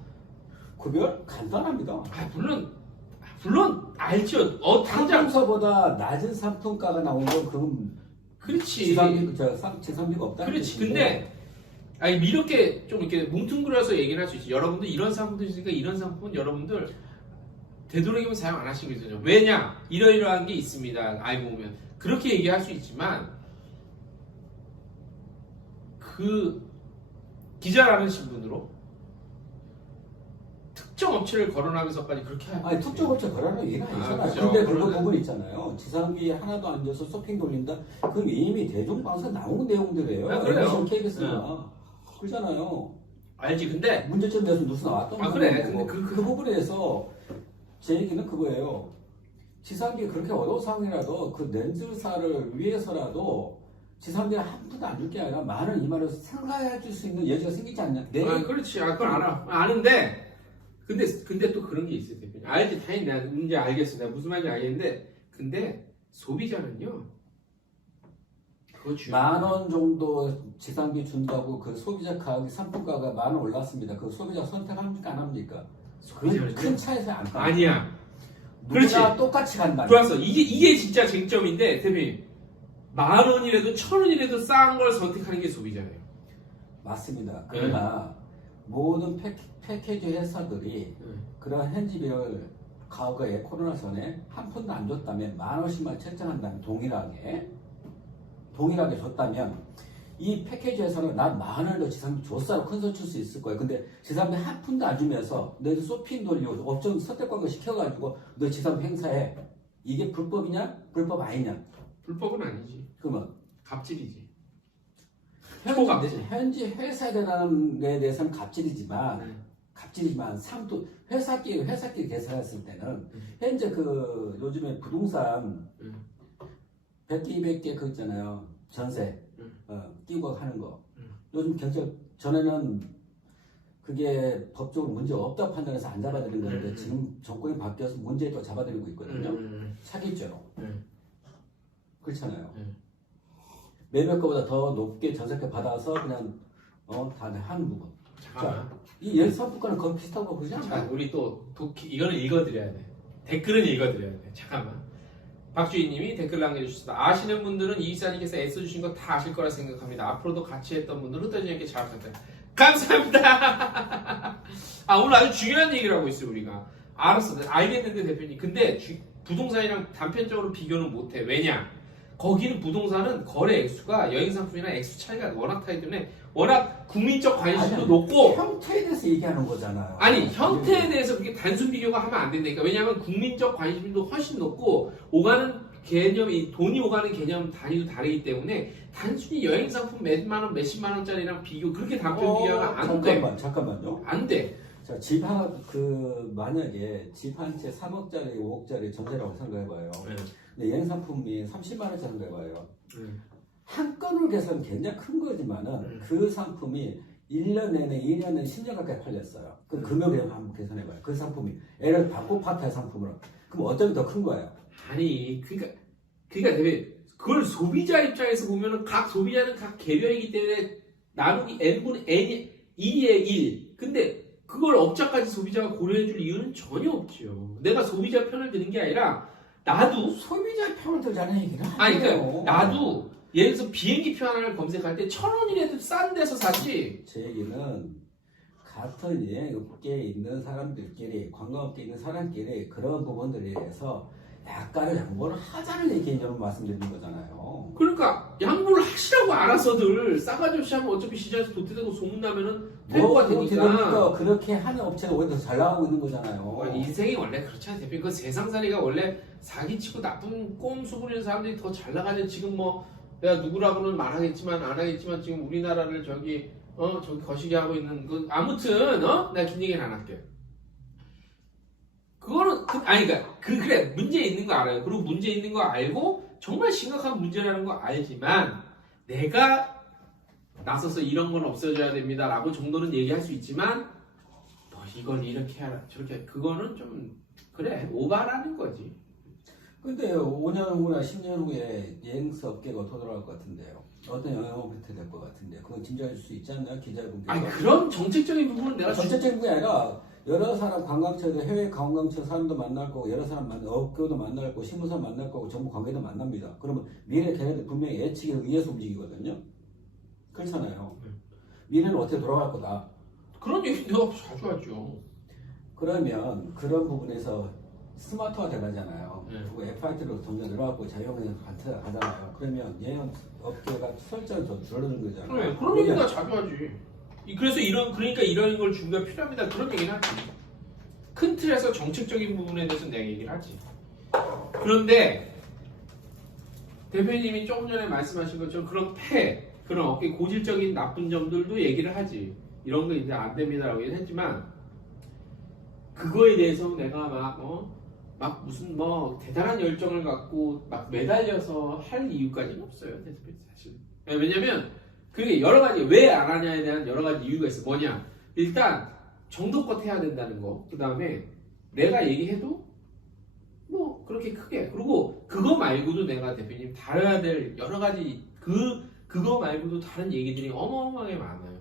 구별 간단합니다. 물론 알죠. 당장 항공사보다 낮은 상품가가 나온 건 그건 그렇지. 지상비가 없다. 그렇지. 근데 아니 이렇게 좀 이렇게 뭉뚱그려서 얘기를 할 수 있지. 여러분들 이런 상품도 있으니까 이런 상품은 여러분들 되도록이면 사용 안 하시고 있어요. 왜냐? 이러이러한 게 있습니다. 알고 보면 그렇게 얘기할 수 있지만 그 기자라는 신분으로 특정 업체를 거론하면서까지 그렇게 아니 특정 업체 거라는 얘기가 아니잖아요. 그죠. 근데 그런 부분 있잖아요. 지상비 하나도 안 줘서 쇼핑 돌린다. 그건 이미 대중방송 나온 내용들이에요. 그래요. MBC, KBS가 그렇잖아요. 알지. 근데 문제점 내서 뉴스 나왔던 그래. 거고. 근데 그 부분에서 제 얘기는 그거예요. 지상비 그렇게 어려운 상황이라도 그 렌즈사를 위해서라도 지상비를 한 푼도 안 줄 게 아니라 10,000원, 20,000원 상가해 줄 수 있는 여지가 생기지 않냐? 그렇지. 그건 알아. 아는데 근데 또 그런 게 있어요. 대표님. 알지. 당연히 내가 문제 알겠어. 내가 무슨 말인지 알겠는데 근데 소비자는요. 그거 중요해요. 10,000원 정도 지상비 준다고 그 소비자 가격이 상품가가 10,000원 올랐습니다. 그 소비자 선택합니까 안 합니까? 소비자는요? 큰 차이에서 안 가. 아니야. 누구나 그렇지. 똑같이 간다. 좋았어. 이게 진짜 쟁점인데 대표님 10,000원이라도 1,000원이라도 싼 걸 선택하는 게 소비자예요. 맞습니다. 그러나 모든 패키지 회사들이 그런 현지비를 과거에 코로나 전에 한 푼도 안 줬다면 10,000원씩만 책정한다면 동일하게 줬다면 이 패키지 회사는 난 10,000원을 더 지상비 줬어라고 큰 소리 칠 수 있을 거예요. 근데 지상비 한 푼도 안 주면서 너희들 쇼핑 돌리고 업종 선택 광고 시켜가지고 너 지상비 행사해 이게 불법이냐? 불법 아니냐? 불법은 아니지. 그러면 갑질이지. 현재, 현재 회사라는 데 대해서는 갑질이지만 네. 삼도 회사끼리 계산했을 때는 현재 그 요즘에 부동산 100개 200개 그 있잖아요 전세 끼고 하는 거 요즘 경찰 전에는 그게 법적으로 문제 없다 판단해서 안 잡아들인 건데 지금 정권이 바뀌어서 문제 또 잡아들이고 있거든요. 사기죄로 그렇잖아요. 매몇 거보다 더 높게 전세가 받아서 그냥 다 하는 부분. 자, 이 열사법과는 거의 비슷하고 그러지 자, 않나요? 우리 또 이거는 읽어드려야 돼. 댓글은 읽어드려야 돼. 잠깐만. 박주희님이 댓글 남겨주셨습니다. 아시는 분들은 이기사님께서 애써주신 거 다 아실 거라 생각합니다. 앞으로도 같이 했던 분들은 흩어지지 않게 잘 부탁드립니다. 감사합니다. 아, 오늘 아주 중요한 얘기를 하고 있어요, 우리가. 알았어. 알겠는데, 대표님. 근데 부동산이랑 단편적으로 비교는 못해. 왜냐? 거기는 부동산은 거래 액수가 여행상품이나 액수 차이가 워낙 타기 때문에 워낙 국민적 관심도 높고 형태에 대해서 얘기하는 거잖아요. 아니 형태에 대해서 그렇게 단순 비교가 하면 안 된다니까. 왜냐하면 국민적 관심도 훨씬 높고 오가는 개념이 돈이 오가는 개념 단위도 다르기 때문에 단순히 여행상품 몇만 원 몇십만 원짜리랑 비교 그렇게 단편 비교가 안 돼. 잠깐만요. 안 돼. 자, 만약에 집 한 채 3억짜리 5억짜리 전세라고 생각해봐요. 근데 여행 상품이 30만 원짜리 생각해봐요. 한 건을 계산하면 굉장히 큰 거지만은 그 상품이 1년 내내 2년 내내 10년 가까이 팔렸어요. 그 금액을 한번 계산해봐요. 그 상품이 예를 바꿔 파트의 상품으로 그럼 어떤 게 더 큰 거예요? 아니 그러니까 대표님 그걸 소비자 입장에서 보면은 각 소비자는 각 개별이기 때문에 나누기 n분의 n 1의 1. 근데 그걸 업자까지 소비자가 고려해줄 이유는 전혀 없지요. 내가 소비자 편을 드는 게 아니라 나도 소비자 편을 들자는 얘기는 아니 아니에요. 그러니까 나도 예를 들어서 비행기표 하나를 검색할 때 1,000원이라도 싼 데서 사지. 제 얘기는 같은 여행업계에 있는 사람들끼리 관광업계에 있는 사람끼리 그런 부분들에 대해서 약간의 양보를 하자는 얘기를 말씀드리는 거잖아요. 그러니까 양보를 하시라고 알아서들 싸가지 없이 하면 어차피 시장에서 도태되고 소문나면은 퇴보가 되니까. 그렇게 하는 업체가 오히려 더 잘 나가고 있는 거잖아요. 인생이 원래 그렇잖아요 대표님. 그 세상살이가 원래 사기치고 나쁜 꼼수 부리는 사람들이 더 잘 나가는. 지금 뭐 내가 누구라고는 말하겠지만 안 하겠지만 지금 우리나라를 저기 거시기 하고 있는 그 아무튼 내가 긴 얘기는 안 할게. 그거는 그래 문제 있는 거 알아요. 그리고 문제 있는 거 알고 정말 심각한 문제라는 거 알지만 내가 나서서 이런 건 없어져야 됩니다라고 정도는 얘기할 수 있지만 뭐 이걸 이렇게 하라 저렇게 그거는 좀 그래 오바라는 거지. 근데 5년 후나 10년 후에 여행사 업계가 어떻게 돌아갈 것 같은데요? 어떤 영향업체 될 것 같은데 그건 짐작해 줄 수 있지 않나요? 기자분께서. 아니 그런 정책적인 부분은 내가 정책적인 게 아니라 여러 사람 관광처에서 해외 관광처 사람도 만날 거고 여러 사람 업계도 만날 거고 신문사 만날 거고 정부 관계도 만납니다. 그러면 미래 걔네들 분명히 예측에 의해서 움직이거든요. 그렇잖아요. 미래는 어떻게 돌아갈 거다. 그런 얘기 내가 자주 하죠. 그러면 그런 부분에서 스마트화 돼가잖아요. 네. 그리고 FIT로 점점 늘어가고 자유여행에서 가잖아요. 그러면 여행 업계가 설정 더 줄어드는 거잖아요. 그래 그런 얘기 내가 자주 하지. 그래서 그러니까 이런 걸 준비가 필요합니다. 그런 얘기는 하지. 큰 틀에서 정책적인 부분에 대해서 내가 얘기를 하지. 그런데 대표님이 조금 전에 말씀하신 것처럼 그런 어깨 고질적인 나쁜 점들도 얘기를 하지. 이런 거 이제 안 됩니다라고 얘기했지만 그거에 대해서 내가 막 무슨 뭐 대단한 열정을 갖고 막 매달려서 할 이유까지는 없어요. 사실. 왜냐면 그게 여러 가지 왜 안 하냐에 대한 여러 가지 이유가 있어. 뭐냐? 일단 정도껏 해야 된다는 거. 그 다음에 내가 얘기해도 뭐 그렇게 크게. 그리고 그거 말고도 내가 대표님 다뤄야 될 여러 가지 그거 말고도 다른 얘기들이 어마어마하게 많아요.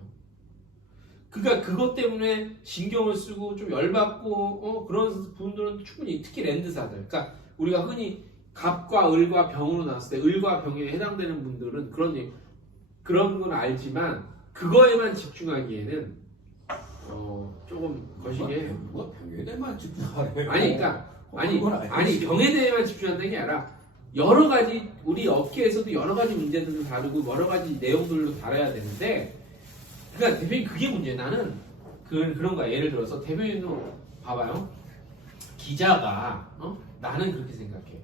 그러니까 그것 때문에 신경을 쓰고 좀 열받고 그런 부분들은 충분히 특히 랜드사들. 그러니까 우리가 흔히 갑과 을과 병으로 나왔을 때 을과 병에 해당되는 분들은 그런 건 알지만 그거에만 집중하기에는 조금 거시기해. 누가 병에 대해만 집중하래요? 아니 병에 대해만 집중한다는 게 아니라 여러 가지 우리 업계에서도 여러 가지 문제들을 다루고 여러 가지 내용들로 다뤄야 되는데 그러니까 대표님 그게 문제예요. 나는 그런 거야. 예를 들어서 대표님도 봐봐요. 기자가 나는 그렇게 생각해.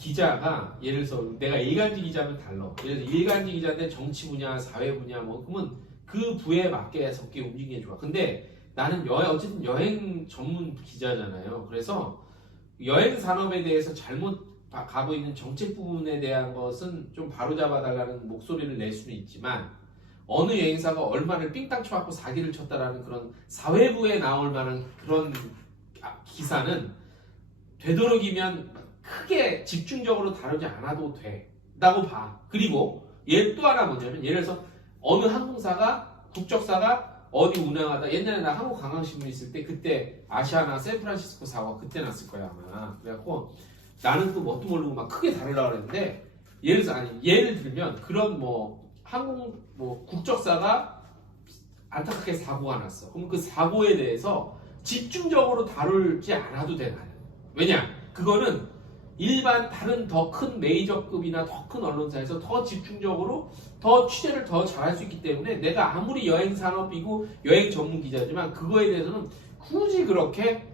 기자가 예를 들어서 내가 일간지 기자면 달라. 예를 들어서 일간지 기자인데 정치 분야, 사회 분야 뭐 그러면 그 부에 맞게 적게 움직이는 게 좋아. 근데 나는 어쨌든 여행 전문 기자잖아요. 그래서 여행 산업에 대해서 잘못 가고 있는 정책 부분에 대한 것은 좀 바로잡아달라는 목소리를 낼 수는 있지만 어느 여행사가 얼마를 삥땅 쳐갖고 사기를 쳤다라는 그런 사회부에 나올 만한 그런 기사는 되도록이면 크게 집중적으로 다루지 않아도 된다고 봐. 그리고 또 하나 뭐냐면 예를 들어서 어느 항공사가 국적사가 어디 운항하다 옛날에 나 한국관광신문 있을 때 그때 아시아나 샌프란시스코 사고가 그때 났을 거야 아마. 그래갖고 나는 또 뭣도 모르고 막 크게 다루려고 그랬는데 예를 들면 그런 뭐 항공 뭐 국적사가 안타깝게 사고가 났어. 그럼 그 사고에 대해서 집중적으로 다루지 않아도 돼 나는. 왜냐? 그거는 일반 다른 더 큰 메이저급이나 더 큰 언론사에서 더 집중적으로 더 취재를 더 잘할 수 있기 때문에 내가 아무리 여행 산업이고 여행 전문 기자지만 그거에 대해서는 굳이 그렇게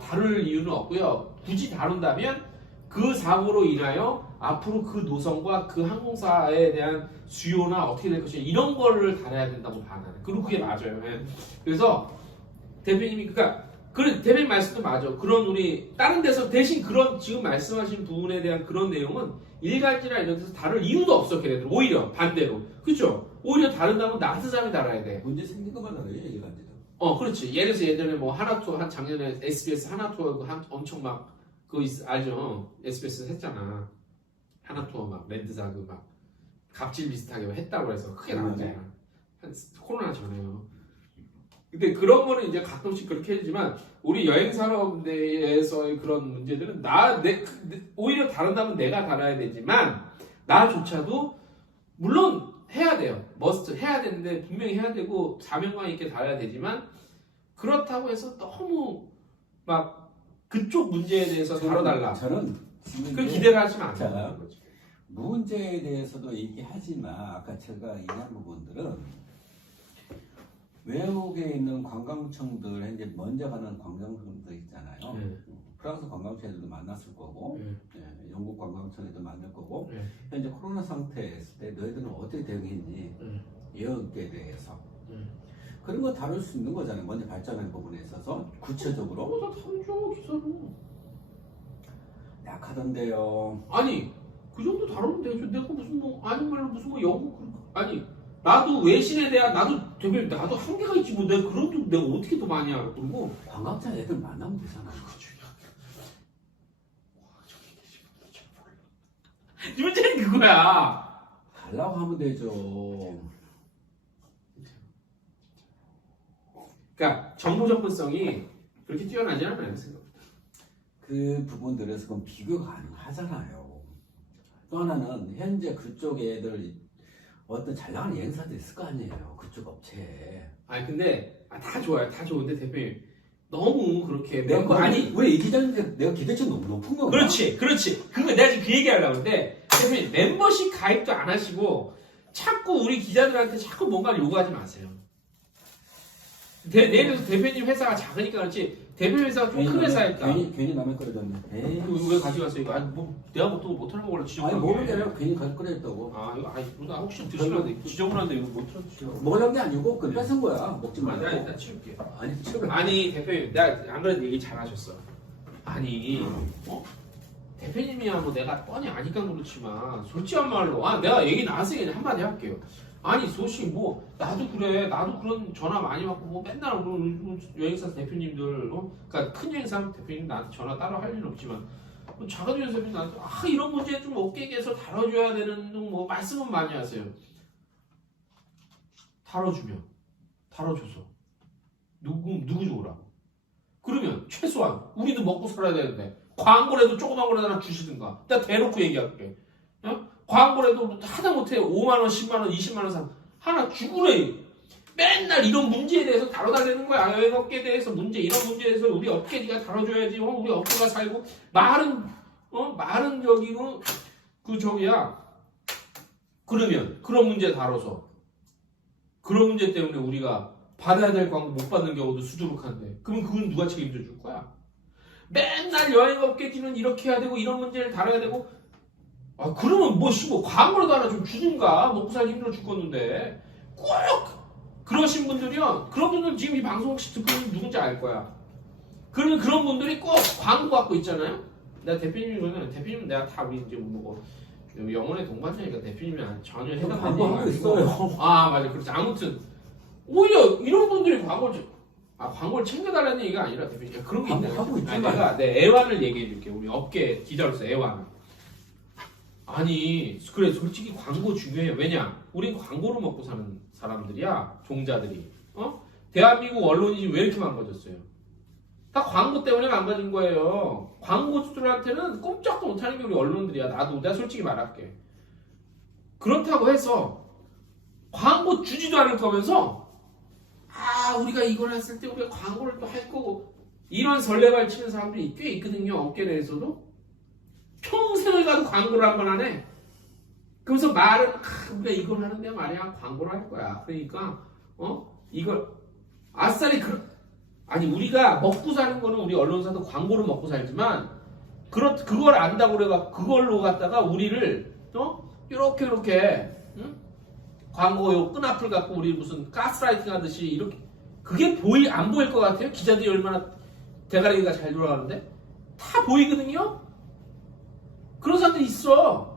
다룰 이유는 없고요. 굳이 다룬다면 그 사고로 인하여 앞으로 그 노선과 그 항공사에 대한 수요나 어떻게 될 것이냐 이런 거를 다뤄야 된다고 봐 나는. 그리고 그게 맞아요. 그래서 대표님이 그래 대표님 말씀도 맞아. 그런 우리 다른 데서 대신 그런 지금 말씀하신 부분에 대한 그런 내용은 일간지나 이런 데서 다룰 이유도 없어 걔네들. 오히려 반대로. 그렇죠? 오히려 다룬다면 나 같은 사람이 달아야 돼. 문제 생긴 것만 알아요 일간지도. 그렇지. 예를 들어서 예전에 뭐 하나투어 한 작년에 SBS 하나투어 엄청 막 그거 알죠? SBS 했잖아. 하나투어 막 랜드사 막 갑질 비슷하게 했다고 해서 크게 나왔잖아. 코로나 전에요. 근데 그런 거는 이제 가끔씩 그렇게 해주지만 우리 여행 산업에서의 그런 문제들은 오히려 다룬다면 내가 다뤄야 되지만 나조차도 물론 해야 돼요. 머스트 해야 되는데 분명히 해야 되고 사명감 있게 다뤄야 되지만 그렇다고 해서 너무 막 그쪽 문제에 대해서 다뤄달라. 저는 그 기대를 하시면 안 자, 돼요. 문제에 대해서도 얘기하지만 아까 제가 얘기한 부분들은 외국에 있는 관광청들 현재 먼저 가는 관광청들 있잖아요. 프랑스 관광청에도 만났을 거고, 영국 관광청에도 만날 거고, 현재 코로나 상태였을 때 너희들은 어떻게 대응했니? 여행에 대해서. 그런 거 다룰 수 있는 거잖아요. 먼저 발전하는 부분에 있어서 구체적으로. 다 다루죠 기사로. 약하던데요. 아니 그 정도 다루면 되죠. 내가 무슨 뭐 아닌 말로 무슨 뭐 영국 아니 나도 외신에 대한 나도 한계가 있지 뭐 내가 그런 좀 내가 어떻게 더 많이 알아. 그리고 관광자 애들 만나면 되잖아. 문제는 그거야. 달라고 하면 되죠. 그러니까 정보 접근성이 그렇게 뛰어나지 않아요. 그 부분들에서 그건 비교가 가능하잖아요. 또 하나는 현재 그쪽 애들 어떤 잘 나가는 여행사도 있을 거 아니에요. 그쪽 업체에. 아니 근데 다 좋아요. 다 좋은데 대표님 너무 그렇게 아니 왜 이 기자님한테 내가 기대치 너무 높은 건가? 그렇지. 그거 내가 지금 그 얘기 하려고 하는데 대표님 멤버십 가입도 안 하시고 자꾸 우리 기자들한테 자꾸 뭔가를 요구하지 마세요. 예를 들어서 대표님 회사가 작으니까 그렇지 대표 회사가 좀 큰 회사였다. 괜히 남의 거려졌네. 이거 왜 가져갔어 이거? 아니 뭐 내가 또 못하는 거라 지적하게. 아니 모르는 게 아니라 괜히 가져 거렸다고. 이거 그러다 혹시 드시는데 지저분한데 이거 못 들어주시라고. 먹으려는 게 아니고 그 뺏은 거야. 먹지 내가 말고. 일단 치울게. 아니 치우라. 아니 대표님 내가 안 그래도 얘기 잘하셨어. 아니 대표님이야 뭐 내가 뻔히 아니까 그렇지만 솔직한 말로 내가 얘기 나왔으니 한마디 할게요. 아니 솔직히 뭐 나도 그래 나도 그런 전화 많이 받고 뭐 맨날 그런 여행사 대표님들 그러니까 큰 여행사 대표님 나한테 전화 따로 할 일은 없지만 뭐 작은 여행사 대표님 나한테 이런 문제 좀 업계에서 다뤄줘야 되는 뭐 말씀은 많이 하세요. 다뤄줘서 누구 좋으라고 그러면 최소한 우리도 먹고 살아야 되는데 광고라도 조그만 거라도 하나 주시든가. 나 대놓고 얘기할게. 광고라도 하다못해 5만원, 10만원, 20만원 하나 주구래. 맨날 이런 문제에 대해서 다뤄달라는 거야. 여행업계에 대해서 이런 문제에 대해서 우리 업계 네가 다뤄줘야지. 우리 업계가 살고 말은 저기고 그러면 그런 문제 다뤄서 그런 문제 때문에 우리가 받아야 될 광고 못 받는 경우도 수두룩한데 그러면 그건 누가 책임져 줄 거야? 맨날 여행업계지는 이렇게 해야 되고 이런 문제를 다뤄야 되고 그러면 뭐 광고라도 하나 좀 주든가. 먹고 살기 힘들어 죽겠는데 꼭 그러신 분들이요. 그런 분들 지금 이 방송 혹시 듣고 있는 누군지 알 거야. 그러면 그런 분들이 꼭 광고 갖고 있잖아요. 내가 대표님은 내가 다 우리 이제 뭐 영혼의 동반자니까 대표님이 전혀 해당되는 광고하고 있어요. 맞아. 그렇지. 아무튼 오히려 이런 분들이 광고를 챙겨달라는 얘기가 아니라 대표님 그런 게 있다. 하고 있지만 내가 내 애환을 얘기해 줄게. 우리 업계 기자로서 애환. 아니 그래 솔직히 광고 중요해요. 왜냐? 우린 광고로 먹고 사는 사람들이야. 종자들이. 대한민국 언론이 지금 왜 이렇게 망가졌어요? 다 광고 때문에 망가진 거예요. 광고주들한테는 꼼짝도 못하는 게 우리 언론들이야. 내가 솔직히 말할게. 그렇다고 해서 광고 주지도 않을 거면서 우리가 이걸 했을 때 우리가 광고를 또 할 거고 이런 설레발 치는 사람들이 꽤 있거든요. 업계 내에서도. 평생을 가도 광고를 한 번 안 해. 그래서 말은 우리가 이걸 하는데 말이야 광고를 할 거야. 그러니까 이걸 아싸리 아니 우리가 먹고 사는 거는 우리 언론사도 광고를 먹고 살지만 그걸 안다고 그래가 그걸로 갖다가 우리를 이렇게 광고 요 끈앞을 갖고 우리 무슨 가스라이팅 하듯이 이렇게 그게 안 보일 것 같아요? 기자들이 얼마나 대가리가 잘 돌아가는데 다 보이거든요. 그런 사람들이 있어.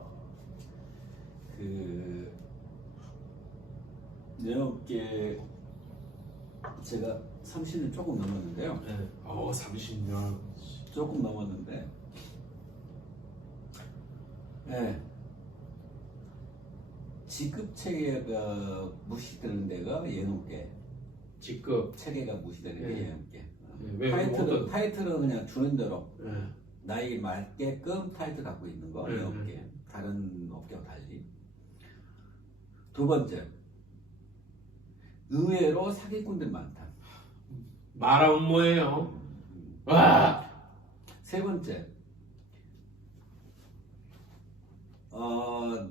여행업계 제가 30년 조금 넘었는데요. 네. 30년. 조금 넘었는데, 네. 직급 체계가 무시되는 데가 여행업계. 직급 체계가 무시되는 게 여행업계. 왜? 타이틀은 그냥 주는 대로 네. 나이 맞게끔 타이틀 갖고 있는 거 여행업계. 다른 업계와 달리. 두 번째, 의외로 사기꾼들 많다. 말하면 뭐예요? 와. 세 번째,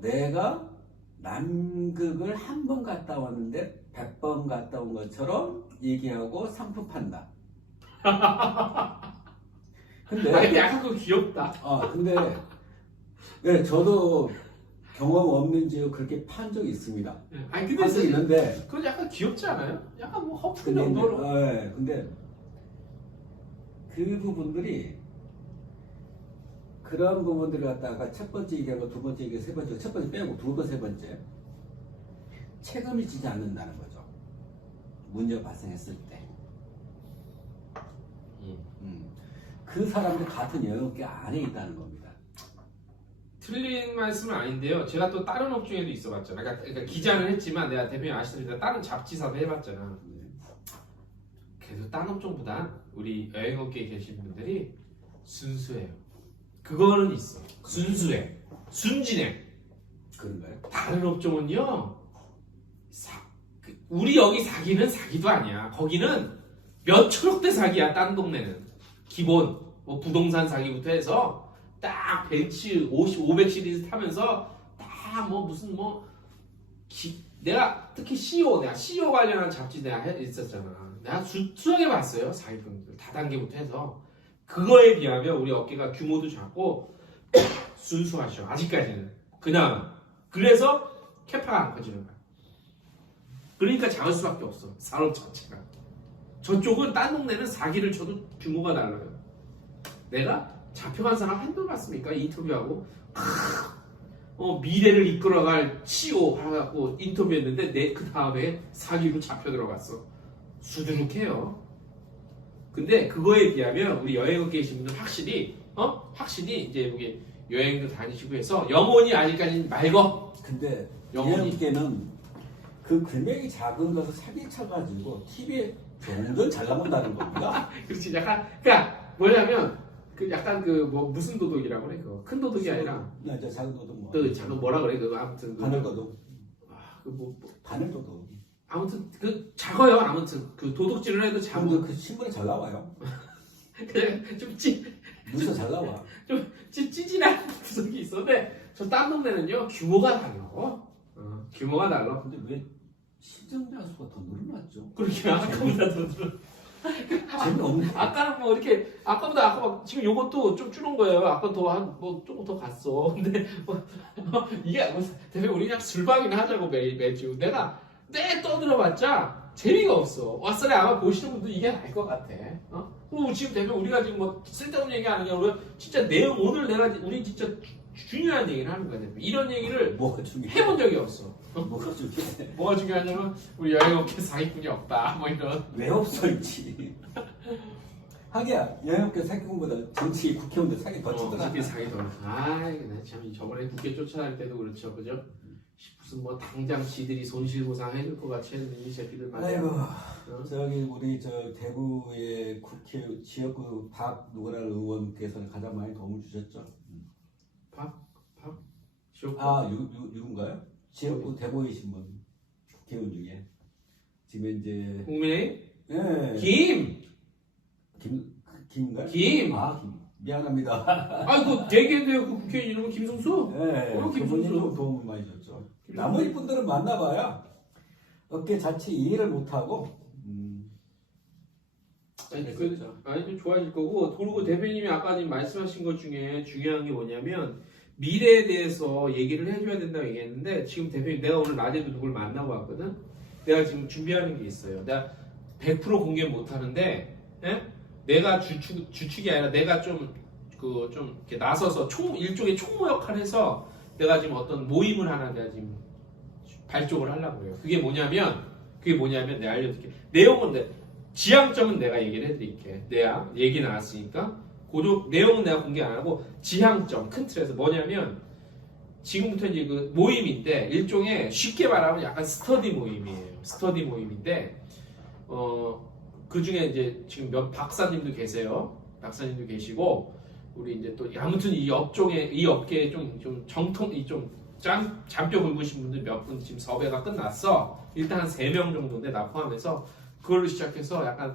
내가 남극을 한 번 갔다 왔는데 100번 갔다 온 것처럼 얘기하고 상품 판다. 근데 약간 그거 귀엽다. 근데 네, 저도 경험 없는 지역 그렇게 판 적이 있습니다. 근데 판 적이 있는데 그건 약간 귀엽지 않아요? 약간 뭐 허풍 근데 정도로. 근데 그 부분들이 그런 부분들을 갖다가 첫 번째 얘기하고 두 번째 얘기하고 세 번째, 첫 번째 빼고 두 번째, 세 번째 책임을 지지 않는다는 거죠. 문제 발생했을 때. 그 사람들 같은 영역계 안에 있다는 겁니다. 틀린 말씀은 아닌데요. 제가 또 다른 업종에도 있어봤잖아. 그러니까 기자는 했지만 내가 대표님 아시다시피 다른 잡지사도 해봤잖아. 그래도 다른 업종보다 우리 여행업계에 계신 분들이 순수해요. 그거는 있어. 순수해. 순진해. 그런가요? 다른 업종은요. 우리 여기 사기는 사기도 아니야. 거기는 몇 천억대 사기야. 딴 동네는. 기본 뭐 부동산 사기부터 해서 딱 벤츠 500 시리즈 타면서 딱 뭐 무슨 내가 특히 내가 CEO 관련한 잡지 내가 있었잖아. 내가 수정해봤어요. 사기꾼들 다단계부터 해서 그거에 비하면 우리 업계가 규모도 작고 순수하죠. 아직까지는. 그래서 캐파가 안 커지는 거야. 그러니까 작을 수밖에 없어. 산업 자체가. 저쪽은 딴 동네는 사기를 쳐도 규모가 달라요. 내가 잡혀간 사람 한두 번 봤습니까? 인터뷰하고 미래를 이끌어갈 CEO 해갖고 인터뷰했는데 그 다음에 사기로 잡혀 들어갔어. 수두룩해요. 근데 그거에 비하면 우리 여행업계에 계신 분들 확실히 이제 여기 여행도 다니시고 해서 영혼이 아직까지는 맑어. 근데 영혼이. 여행업계는 그 금액이 작은 것을 사기쳐가지고 TV에 종종 잘 나온다는 겁니다. 그렇지. 그러니까 뭐냐면 약간 무슨 도둑이라고 그래. 그거 큰 도둑이 아니라 저 작은 도둑 뭐. 작은 뭐라 그래. 그거 아무튼 바늘 도둑. 바늘 도둑. 아무튼 작아요. 아무튼 그 도둑질을 해도 작은 그 신문에 잘 나와요. 그냥 좀 뉴스 잘 나와. 찌질한 구석이 있었는데 저 딴 동네는요 규모가 달라. 규모가 달라. 근데 왜 시청자 수가 더 늘어났죠? 그렇게 아까보다 더 늘어. 재미없네. 아까는 뭐 이렇게 아까보다 아까 막 지금 요것도 좀 줄은 거예요. 아까 더 한 뭐 조금 더 갔어. 근데 뭐, 이게 뭐, 대표 우리 그냥 술방이나 하자고 매주 내 떠들어봤자 재미가 없어. 왓슨에 아마 보시는 분도 이게 알 것 같아. 그리고 지금 대표 우리가 지금 뭐 쓸데없는 얘기 하는 게 아니라 진짜 내용 오늘 우리 진짜 중요한 얘기를 하는 거야. 대표. 이런 얘기를 뭐가 중요해? 해본 적이 없어. 뭐가 중요해? 뭐가 중요하냐면 우리 여행업계 사기꾼이 없다. 뭐 이런. 왜 없어 있지? 하기야 여행업계 사기꾼보다 정치 국회의원들 사기 더 치더라. 어차피 사기 더. 참 저번에 국회 쫓아다닐 때도 그렇죠, 그죠? 무슨 뭐 당장 지들이 손실보상 해줄 것 같이 했는 이 새끼들 말이야. 아이고 저기 우리 저 대구의 국회 지역구 박 누구라는 의원께서는 가장 많이 도움을 주셨죠. 지역구. 누군가요? 지역구 대구이신 분 국회의원 중에 지금 이제 국민의 예. 김인가요? 김. 미안합니다. 그 얘기했는데요. 그 국회의원 이름은 김승수. 그분이 좀 도움을 많이 줬죠. 나머지 분들은 만나봐야 업계 자체 이해를 못하고 좀 좋아질 거고. 그리고 대표님이 아까 말씀하신 것 중에 중요한 게 뭐냐면 미래에 대해서 얘기를 해줘야 된다고 얘기했는데 지금 대표님 내가 오늘 낮에도 누굴 만나고 왔거든. 내가 지금 준비하는 게 있어요. 내가 100% 공개 못 하는데 내가 주축이 아니라 내가 좀 이렇게 나서서 일종의 총무 역할을 해서 내가 지금 어떤 모임을 하나 내가 지금 발족을 하려고 해요. 그게 뭐냐면 내가 알려드릴게. 내용은 지향점은 내가 얘기를 해드릴게. 내가 얘기 나왔으니까 내용은 내가 공개 안 하고 지향점 큰 틀에서 뭐냐면 지금부터 이제 그 모임인데 일종의 쉽게 말하면 약간 스터디 모임이에요. 스터디 모임인데 그 중에 이제 지금 몇 박사님도 계세요. 박사님도 계시고 우리 이제 또 아무튼 이 업계에 좀 정통 좀 잔뼈 굵으신 분들 몇 분 지금 섭외가 끝났어. 일단 한 3명 정도인데 나 포함해서 그걸로 시작해서 약간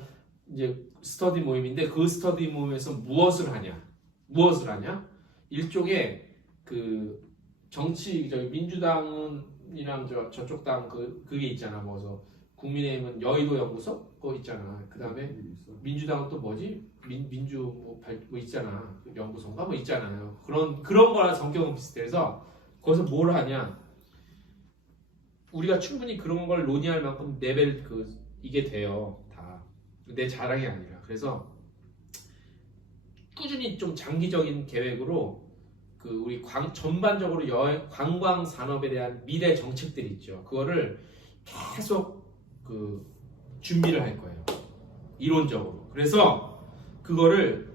이제 스터디 모임인데 그 스터디 모임에서 무엇을 하냐? 일종의 그 정치 민주당이랑 저쪽 당 그게 있잖아. 뭐서 국민의힘은 여의도 연구소 그거 있잖아. 그 다음에 민주당은 또 뭐지? 민주 뭐 있잖아. 연구소인가 뭐 있잖아요. 그런 거랑 성격은 비슷해서 거기서 뭘 하냐? 우리가 충분히 그런 걸 논의할 만큼 레벨 이게 돼요. 다 내 자랑이 아니라. 그래서 꾸준히 좀 장기적인 계획으로 우리 전반적으로 관광 산업에 대한 미래 정책들 있죠. 그거를 계속 준비를 할 거예요. 이론적으로. 그래서 그거를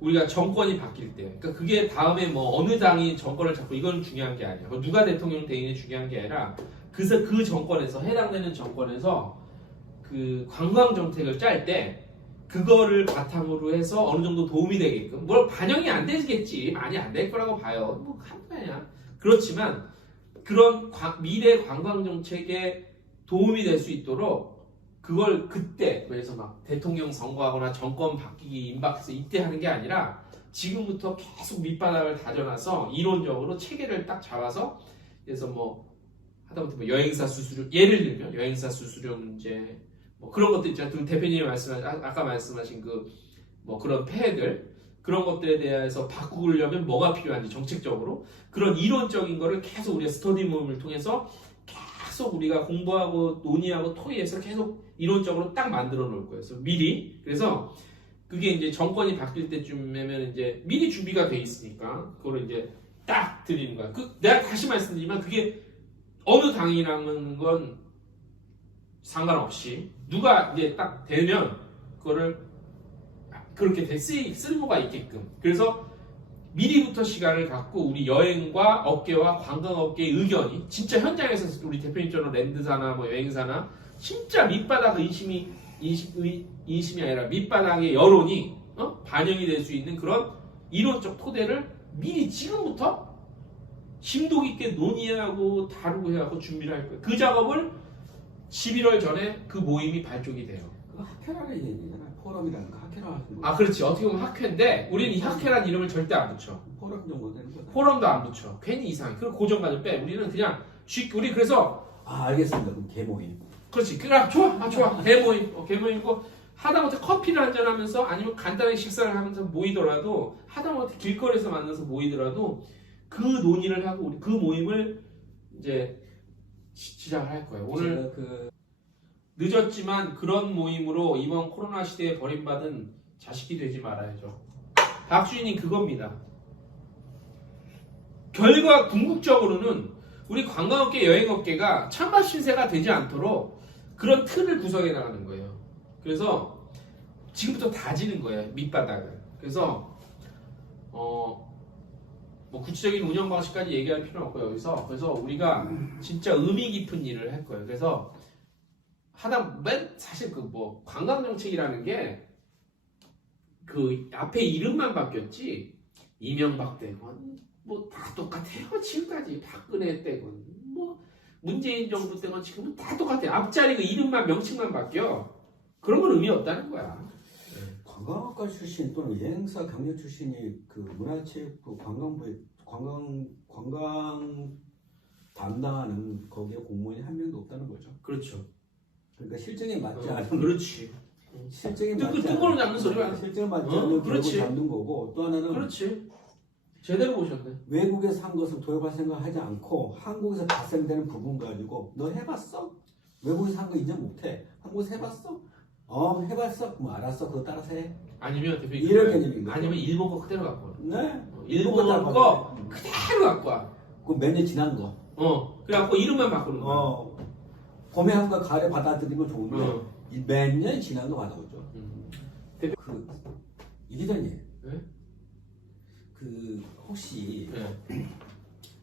우리가 정권이 바뀔 때, 그러니까 그게 다음에 뭐 어느 당이 정권을 잡고 이건 중요한 게 아니야. 누가 대통령 되느냐 중요한 게 아니라 그래서 그 정권에서 해당되는 정권에서 그 관광 정책을 짤 때 그거를 바탕으로 해서 어느 정도 도움이 되게끔 뭘 반영이 안 되겠지. 많이 안 될 거라고 봐요. 뭐 한편이야. 그렇지만 그런 미래 관광 정책에 도움이 될 수 있도록 그걸 그때 그래서 막 대통령 선거하거나 정권 바뀌기 임박해서 이때 하는 게 아니라 지금부터 계속 밑바닥을 다져놔서 이론적으로 체계를 딱 잡아서 그래서 뭐 하다못해 뭐 여행사 수수료 예를 들면 여행사 수수료 문제 뭐 그런 것도 있잖아요. 대표님이 아까 말씀하신 뭐 그런 폐해들 그런 것들에 대해서 바꾸려면 뭐가 필요한지 정책적으로 그런 이론적인 거를 계속 우리가 스터디 모임을 통해서 계속 우리가 공부하고 논의하고 토의해서 계속 이론적으로 딱 만들어 놓을 거예요. 그래서 미리 그래서 그게 이제 정권이 바뀔 때쯤이면 이제 미리 준비가 돼 있으니까 그거를 이제 딱 드리는 거야. 내가 다시 말씀드리지만 그게 어느 당이라는 건 상관없이 누가 이제 딱 되면 그거를 그렇게 쓸모가 있게끔 그래서 미리부터 시간을 갖고 우리 여행과 업계와 관광업계의 의견이 진짜 현장에서 우리 대표님처럼 랜드사나 뭐 여행사나 진짜 밑바닥 인심이 아니라 밑바닥의 여론이 반영이 될 수 있는 그런 이론적 토대를 미리 지금부터 심도 깊게 논의하고 다루고 해갖고 준비를 할 거예요. 그 작업을 11월 전에 그 모임이 발족이 돼요. 그 학회라는 얘기잖아요. 포럼이라는 거 학회라 하는 거. 그렇지. 어떻게 보면 학회인데 우리는 이 학회라는 이름을 절대 안 붙여. 포럼 정도 되는 거죠. 포럼도 안 붙여. 괜히 이상해. 그리고 고정관념 빼. 우리는 그냥 우리 그래서 알겠습니다. 그럼 개모임. 그렇지. 좋아. 대모임. 개모임이고 하다못해 커피를 한잔하면서 아니면 간단하게 식사를 하면서 모이더라도 하다못해 길거리에서 만나서 모이더라도 그 논의를 하고 우리 그 모임을 이제 시작을 할 거예요. 오늘 늦었지만 그런 모임으로 이번 코로나 시대에 버림받은 자식이 되지 말아야죠. 박주인이 그겁니다. 결과 궁극적으로는 우리 관광업계 여행업계가 찬밥 신세가 되지 않도록 그런 틀을 구성해 나가는 거예요. 그래서 지금부터 다지는 거예요. 밑바닥을. 그래서 뭐 구체적인 운영 방식까지 얘기할 필요는 없고 여기서 그래서 우리가 진짜 의미 깊은 일을 할 거예요. 그래서 사실 그 뭐 관광 정책이라는 게 그 앞에 이름만 바뀌었지 이명박 때건 뭐 다 똑같아요. 지금까지 박근혜 때건 뭐 문재인 정부 때건 지금은 다 똑같아요. 앞자리 그 이름만 명칭만 바뀌어. 그런 건 의미 없다는 거야. 관광학과 출신 또는 여행사 경력 출신이 그 문화체육부 관광부에 관광 담당하는 거기에 공무원이 한 명도 없다는 거죠. 그렇죠. 그러니까 실정에 맞지 않은 그렇지. 실정에 맞지 뜬구름 잡는 소리야. 실정에 맞지 않는 그렇지. 기록을 잡는 거고 또 하나는 그렇지. 제대로 보셨네. 외국에서 산 것을 도입할 생각하지 않고 한국에서 발생되는 부분 가지고 너 해봤어? 외국에서 산 거 인정 못해. 한국에서 해봤어? 해봤어? 뭐 알았어. 그거 따라서 해. 아니면 대표님 이런 개념인 거죠. 아니면 일본 거 그대로 갖고 와. 네. 일본 거 그대로 갖고 와. 그 몇 년 지난 거. 그래갖고 이름만 바꾸는 거야. 봄에 한 거 가을에 받아들이는 건 좋은데 몇 년 지난 거 받아오죠. 이 기자님. 네? 그 혹시 네.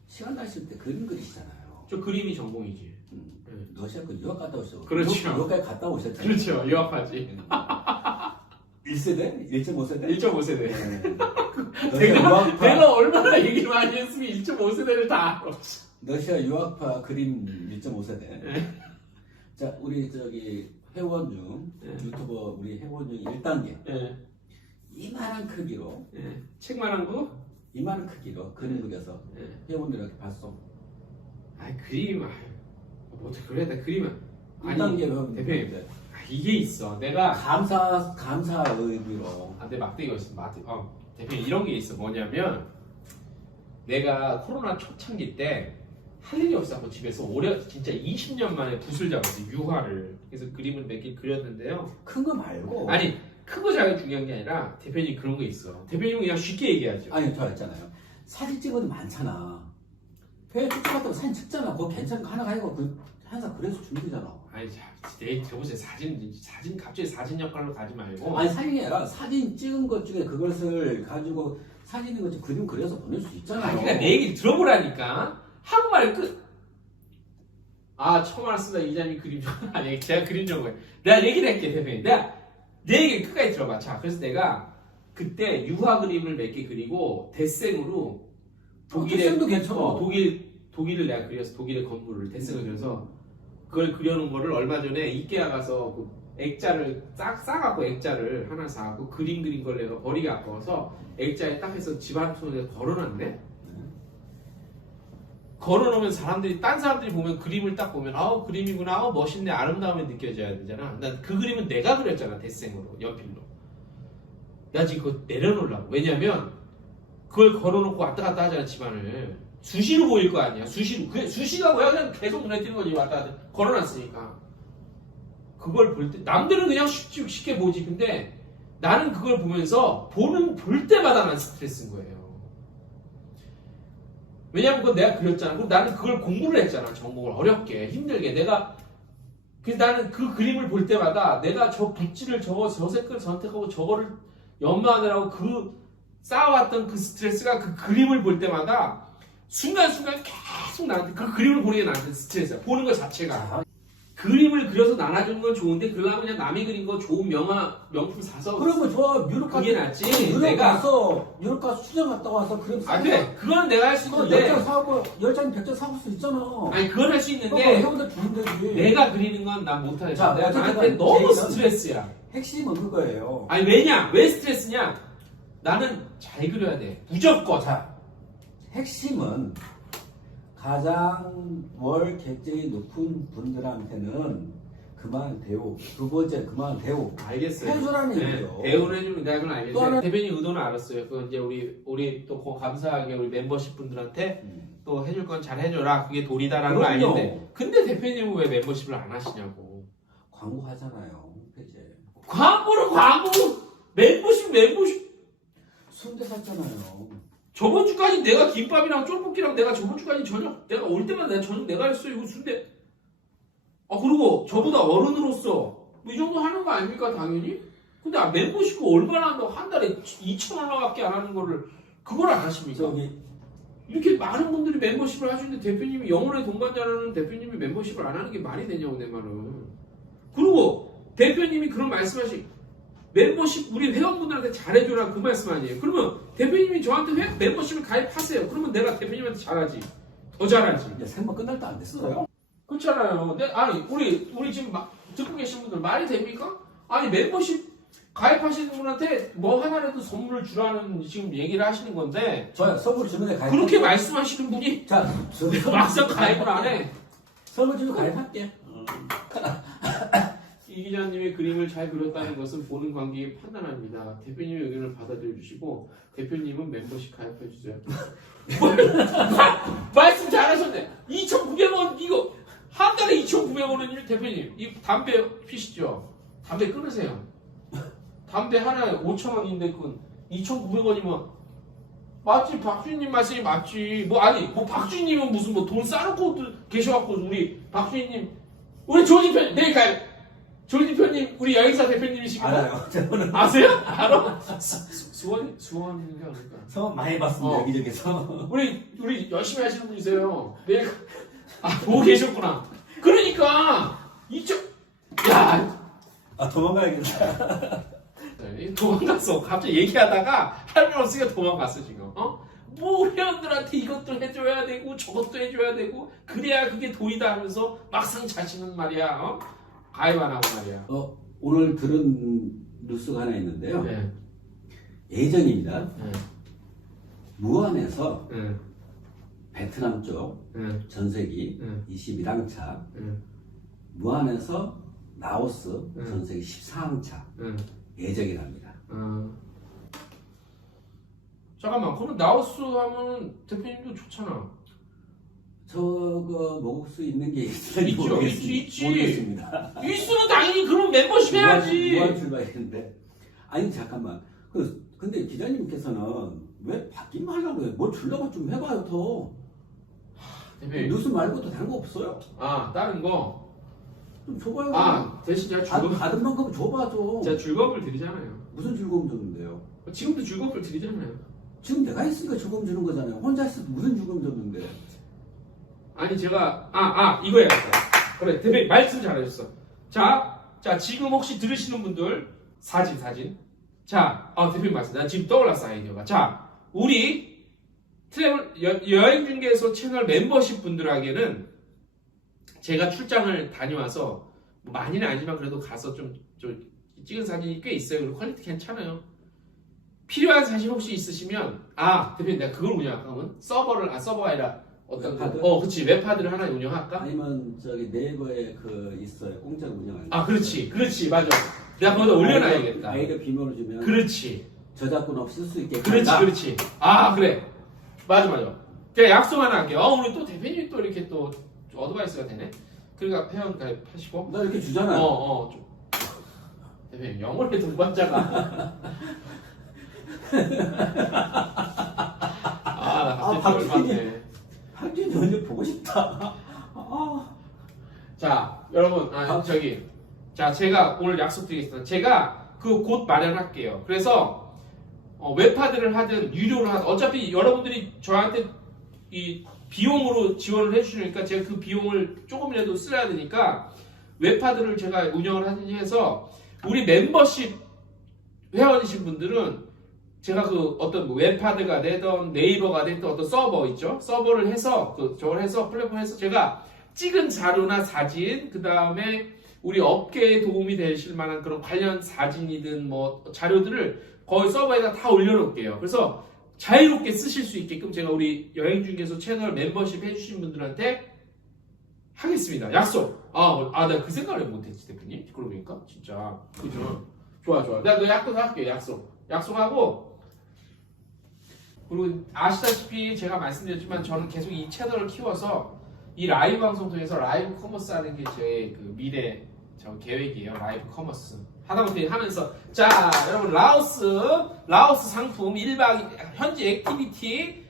시간 나실 때 그림 그리시잖아요. 저 그림이 전공이지. 네. 러시아 그 유학 갔다 오셨죠? 그렇죠. 유학까지 갔다 오셨잖아요. 그렇죠. 유학하지. 1세대? 1.5세대? 1.5세대. 유학파, 내가 얼마나 얘기 많이 했으면 1.5세대를 다 알아. 러시아 유학파 그림 1.5세대. 네. 자, 우리 저기 회원 중 유튜버 우리 회원 중 1단계. 네. 이만한 크기로 네. 책만한 거? 이만한 크기로 그림 그려서 회원들한테 봤어. 그림 어떻게 그래? 나 그림은 1단계 회원 대표님 이게 있어. 내가 감사 의미로. 내 막대기가 있어. 대표님 이런 게 있어. 뭐냐면 내가 코로나 초창기 때 할 일이 없어서 집에서 진짜 20년 만에 붓을 잡았어. 유화를. 그래서 그림을 몇 개 그렸는데요. 큰 거 말고. 아니 큰 거 작은 중요한 게 아니라 대표님 그런 거 있어. 대표님은 그냥 쉽게 얘기하죠. 아니 저 있잖아요. 사진 찍어도 많잖아. 회에 쫓아갔다고 사진 찍잖아. 그거 괜찮은 거 하나 가지고 항상 그래서 주면 되잖아. 아니 내일 저보세요. 사진 갑자기 사진 역할로 가지 말고. 아니 사진이 아니라 사진 찍은 것 중에 그것을 가지고 사진 있는 것 그림 그려서 보낼 수 있잖아요. 그러니까 내 얘기 들어보라니까. 한국말 끝. 처음 알았습니다. 이자님 그림 좀 아니 제가 그림 좀 거예요. 내가 얘기를 할게 대표님. 내가 내 얘기 끝까지 들어봐. 자, 그래서 내가 그때 유화 그림을 몇 개 그리고 데생으로 데생도 괜찮아. 독일을 내가 그려서 독일의 건물을 데생을 그려서 그걸 그려놓은 거를 얼마 전에 이케아 가서 그 액자를 싸갖고 액자를 하나 사갖고 그림 그린 걸 내가 버리기 아까워서 액자에 딱 해서 집 앞에 걸어놨네. 걸어놓으면 딴 사람들이 보면 그림을 딱 보면 그림이구나, 멋있네, 아름다움이 느껴져야 되잖아. 난 그 그림은 내가 그렸잖아, 데생으로, 연필로. 나 지금 그거 내려놓으려고. 왜냐면 그걸 걸어놓고 왔다 갔다 하잖아, 집안을. 수시로 보일 거 아니야, 수시로. 수시가 뭐야? 그냥 계속 눈에 띄는 거지, 왔다 갔다. 걸어놨으니까. 그걸 볼 때, 남들은 그냥 쉽게 보지. 근데 나는 그걸 보면서 볼 때마다 난 스트레스인 거예요. 왜냐면 그건 내가 그렸잖아. 그리고 나는 그걸 공부를 했잖아. 전공을 어렵게 힘들게. 그래서 나는 그 그림을 볼 때마다 내가 저 붓질을 저 색깔을 선택하고 저거를 연마하느라고 쌓아왔던 그 스트레스가 그 그림을 볼 때마다 순간순간 계속 나한테 그 그림을 보는 게 나한테 스트레스야. 보는 것 자체가. 그림을 그려서 나눠주는 건 좋은데 그러려면 그냥 남이 그린 거 좋은 명품 사서 그러면 좋아. 유럽 그게 낫지. 내가 유럽 가서 출장 갔다 와서 그림 사. 그래. 그거는 내가 할 수 있는데. 10장 사고 10장 100장 사볼 수 있잖아. 아니 그건 할 수 있는데 회원들 주면 되지. 내가 그리는 건 난 못하겠어. 자, 나한테 너무 스트레스야. 핵심은 그거예요. 아니 왜 스트레스냐? 나는 잘 그려야 돼. 무조건. 자, 핵심은 가장 월 객정이 높은 분들한테는 그만 대우. 두 번째 그만 대우. 알겠어요. 해주라는 네, 얘기죠. 대우를 해주는 내가 그건 또 알겠어요. 하나- 대표님 의도는 알았어요. 그 이제 우리 또 감사하게 우리 멤버십 분들한테 또 해줄 건 잘 해줘라. 그게 도리다라는 걸 그럼요. 알겠는데, 근데 대표님은 왜 멤버십을 안 하시냐고. 광고 하잖아요. 홈페이지에. 광고 멤버십 순대 샀잖아요. 저번 주까지 내가 김밥이랑 쫄볶이랑 내가 저번 주까지 저녁 내가 올 때마다 내가 저녁 내가 했어요. 이거 순대. 아 그리고 저보다 어른으로서 뭐 이 정도 하는 거 아닙니까 당연히? 근데 멤버십 얼마나 한다고 한 달에 2,000원밖에 안 하는 거를 그걸 안 하십니까? 저기 이렇게 많은 분들이 멤버십을 하시는데 대표님이 영혼의 동반자라는 대표님이 멤버십을 안 하는 게 말이 되냐고 내 말은. 그리고 대표님이 그런 말씀하시 멤버십 우리 회원분들한테 잘해줘라 그 말씀 아니에요. 그러면 대표님이 저한테 멤버십을 가입하세요. 그러면 내가 대표님한테 잘하지. 더 잘하지. 이제 생방 끝날 때 안 됐어요. 그렇잖아요. 근데 아니 우리 지금 듣고 계신 분들 말이 됩니까? 아니 멤버십 가입하시는 분한테 뭐 하나라도 선물을 주라는 지금 얘기를 하시는 건데 저요 선물 주문에 가입. 그렇게 말씀하시는 분이 자, 막상 가입을 안 해. 선물 주문 가입할게. 이 기자님의 그림을 잘 그렸다는 것은 보는 관객이 판단합니다. 대표님의 의견을 받아들여 주시고 대표님은 멤버십 가입해 주세요. 말씀 잘하셨네. 2,900원 이거 한 달에 2,900원은 대표님 이 담배 피시죠? 담배 끊으세요. 담배 하나에 5,000원인데 그건 2,900원이면 맞지. 박주희님 말씀이 맞지. 뭐 아니 뭐 박주희님은 무슨 뭐 돈 싸놓고 계셔갖고 우리 박주희님 우리 조지편 내가 조지편님 우리 여행사 대표님이시고 알아요. 저는 아세요? 알아? 수원인가 그러니까 성함 많이 봤습니다. 어. 여기저기서. 우리 열심히 하시는 분이세요. 내가 보고 계셨구나. 그러니까 야 도망가야겠다. 도망갔어. 갑자기 얘기하다가 할 말 없으니까 도망갔어 지금. 뭐 회원들한테 이것도 해줘야 되고 저것도 해줘야 되고 그래야 그게 도이다 하면서 막상 자신은 말이야. 가입 안 하고 말이야. 오늘 들은 뉴스가 하나 있는데요. 네. 예전입니다. 네. 무안에서 네. 베트남 쪽 네. 전세기 네. 21항차, 네. 무안에서 라오스 네. 전세기 14항차 네. 예정이랍니다. 잠깐만, 그럼 나우스 하면 대표님도 좋잖아. 저거 먹을 수 있는 게 있을지 있죠, 있지. 모르겠습니다. 있으면 당연히 그럼 멤버십 해야지. 무한 출발했는데 아니 잠깐만. 근데 기자님께서는 왜 바뀌면 하려고 해요? 뭘 주려고 좀 해봐요 더. 대표님. 뉴스 말고도 다른 거 없어요? 다른 거. 좀 줘봐요. 대신 제가 즐거움, 받은 만큼 줘봐 좀. 제가 즐거움을 드리잖아요. 무슨 즐거움 줬는데요? 지금도 즐거움을 드리잖아요. 지금 내가 있으니까 즐거움 주는 거잖아요. 혼자 있을 때 무슨 즐거움 줬는데? 아니, 제가, 이거 해야겠다. 그래, 대표님 말씀 잘하셨어. 자, 지금 혹시 들으시는 분들, 사진. 자, 대표님 말씀. 나 지금 떠올랐어, 아이디어가. 자, 우리 여행 중개소 채널 멤버십 분들에게는 제가 출장을 다녀와서 뭐 많이는 아니지만 그래도 가서 좀 찍은 사진이 꽤 있어요. 그리고 퀄리티 괜찮아요. 필요한 사진 혹시 있으시면 대표님 내가 그걸 운영할까? 서버가 아니라 어떤 웹하드? 그치 웹하드를 하나 운영할까? 아니면 저기 네이버에 있어요. 공짜로 운영하는. 그렇지 맞아. 내가 거기다 올려놔야겠다. 아이디어 비밀을 주면 그렇지 저작권 없이 쓸 수 있게. 그렇지. 그래. 맞아. 제가 약속 하나 할게요. 오늘 또 대표님이 또 이렇게 또 어드바이스가 되네. 그러니까 회원 가입하시고. 나 이렇게 주잖아. 좀. 대표님 영혼의 동반자가. 나 갑자기 박준희. 박준희 언제 보고 싶다. 자, 여러분, 자, 제가 오늘 약속드리겠습니다. 제가 그 곧 마련할게요. 그래서 웹하드를 하든 유료로 하든 어차피 여러분들이 저한테 이 비용으로 지원을 해주시니까 제가 그 비용을 조금이라도 써야 되니까 웹하드를 제가 운영을 하든지 해서 우리 멤버십 회원이신 분들은 제가 그 어떤 웹하드가 되던 네이버가 되던 어떤 서버 있죠? 서버를 해서 저걸 해서 플랫폼에서 제가 찍은 자료나 사진 그 다음에 우리 업계에 도움이 되실 만한 그런 관련 사진이든 뭐 자료들을 거의 서버에다 다 올려놓을게요. 그래서 자유롭게 쓰실 수 있게끔 제가 우리 여행중개소 채널 멤버십 해주신 분들한테 하겠습니다. 약속. 내가 그 생각을 못했지 대표님. 그러고 보니까 진짜 그죠. 좋아. 내가 그 약속할게요. 약속하고. 그리고 아시다시피 제가 말씀드렸지만 저는 계속 이 채널을 키워서 이 라이브 방송 통해서 라이브 커머스 하는 게 제 그 미래 저 계획이에요. 라이브 커머스 하다못해 하면서 자 여러분 라오스 상품 1박 현지 액티비티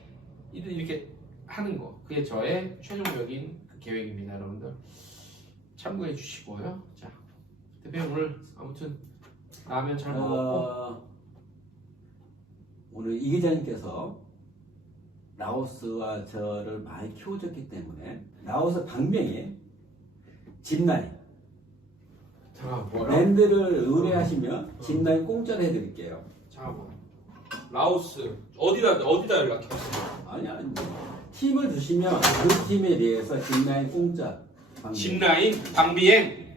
이렇게 하는 거 그게 저의 최종적인 그 계획입니다. 여러분들 참고해 주시고요. 자 대표님 오늘 아무튼 라면 잘 먹었고 오늘 이 기자님께서 라오스와 저를 많이 키워줬기 때문에 라오스 방명에 집라인 잠깐만 뭐라? 랜드를 의뢰하시면 집라인 공짜로 해드릴게요. 잠깐만 라오스 어디다 연락해? 아니야 팀을 주시면 그 팀에 대해서 집라인 공짜 방명. 집라인 방비행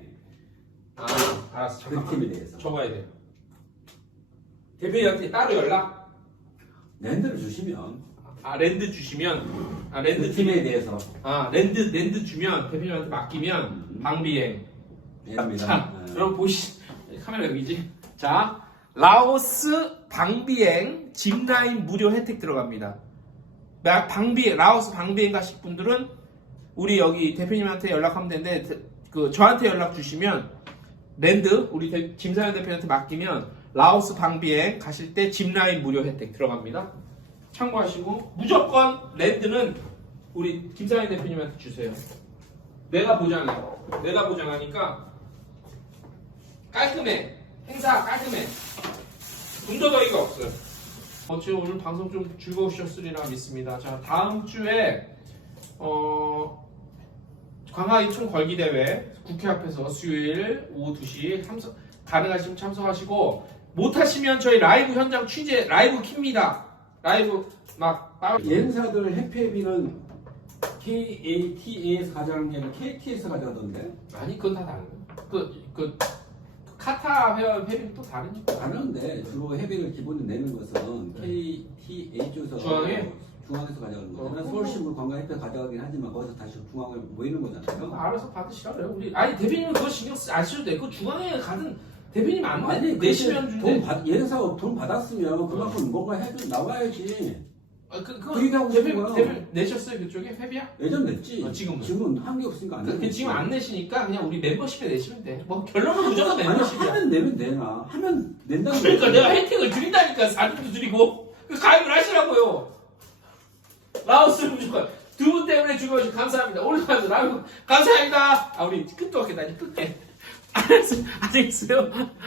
알았어 그 잠깐만 팀에 대해서 적어야 돼. 대표님한테 따로 연락? 랜드를 주시면 랜드 주시면 랜드 그 팀에 대해서 랜드 주면 대표님한테 맡기면 방비행. 미안합니다. 자, 여러분 카메라 여기지. 자, 라오스 방비행 짚라인 무료 혜택 들어갑니다. 라오스 방비행 가실 분들은 우리 여기 대표님한테 연락하면 되는데 그 저한테 연락 주시면 랜드 우리 김사연 대표님한테 맡기면 라오스 방비행 가실 때 짚라인 무료 혜택 들어갑니다. 참고하시고 무조건 랜드는 우리 김사연 대표님한테 주세요. 내가 보장하니까 깔끔해. 행사 깔끔해. 군더더기가 없어요. 지금 오늘 방송 좀 즐거우셨으리라 믿습니다. 자, 다음 주에 광화이총 걸기대회 국회 앞에서 수요일 오후 2시 가능하시면 참석하시고 못하시면 저희 라이브 현장 취재 라이브 킵니다. 라이브 예능사들 해피해비는 KATA에서 가져가는 게 아니라 KT에서 가져가던데. 아니 그건 다 다른 그 카타 회비는 또 다르니까. 다른데 주로 해비를 기본으로 내는 것은 KTA 쪽에서 중앙에서 가져가는 거잖아요. 서울신문 관광협회 가져가긴 하지만 거기서 다시 중앙에 모이는 거잖아요. 알아서 받으시라 그래요. 우리 아니 대표님은 그거 신경 안 쓰셔도 돼. 그 중앙에 가든 대표님 안 아니 내시면 준대. 예능사가 돈 받았으면 그만큼 뭔가 해줘 나와야지. 그 얘기하고 싶은 거야. 대표 내셨어요 그쪽에 회비야? 예전 냈지. 지금은 한 게 없으니까 안 내. 지금 안 내시니까 그냥 우리 멤버십에 내시면 돼. 뭐 결론은 무조건 멤버십이야. 하면 내면 되나? 하면 낸다는 그러니까 거지. 내가 혜택을 드린다니까 사진도 드리고 가입을 하시라고요. 라오스 무조건 두 분 때문에 즐거워주셔서 감사합니다. 오늘 라이브 감사합니다. 우리 끝도 없겠다. 끝게. 안녕히 계세요.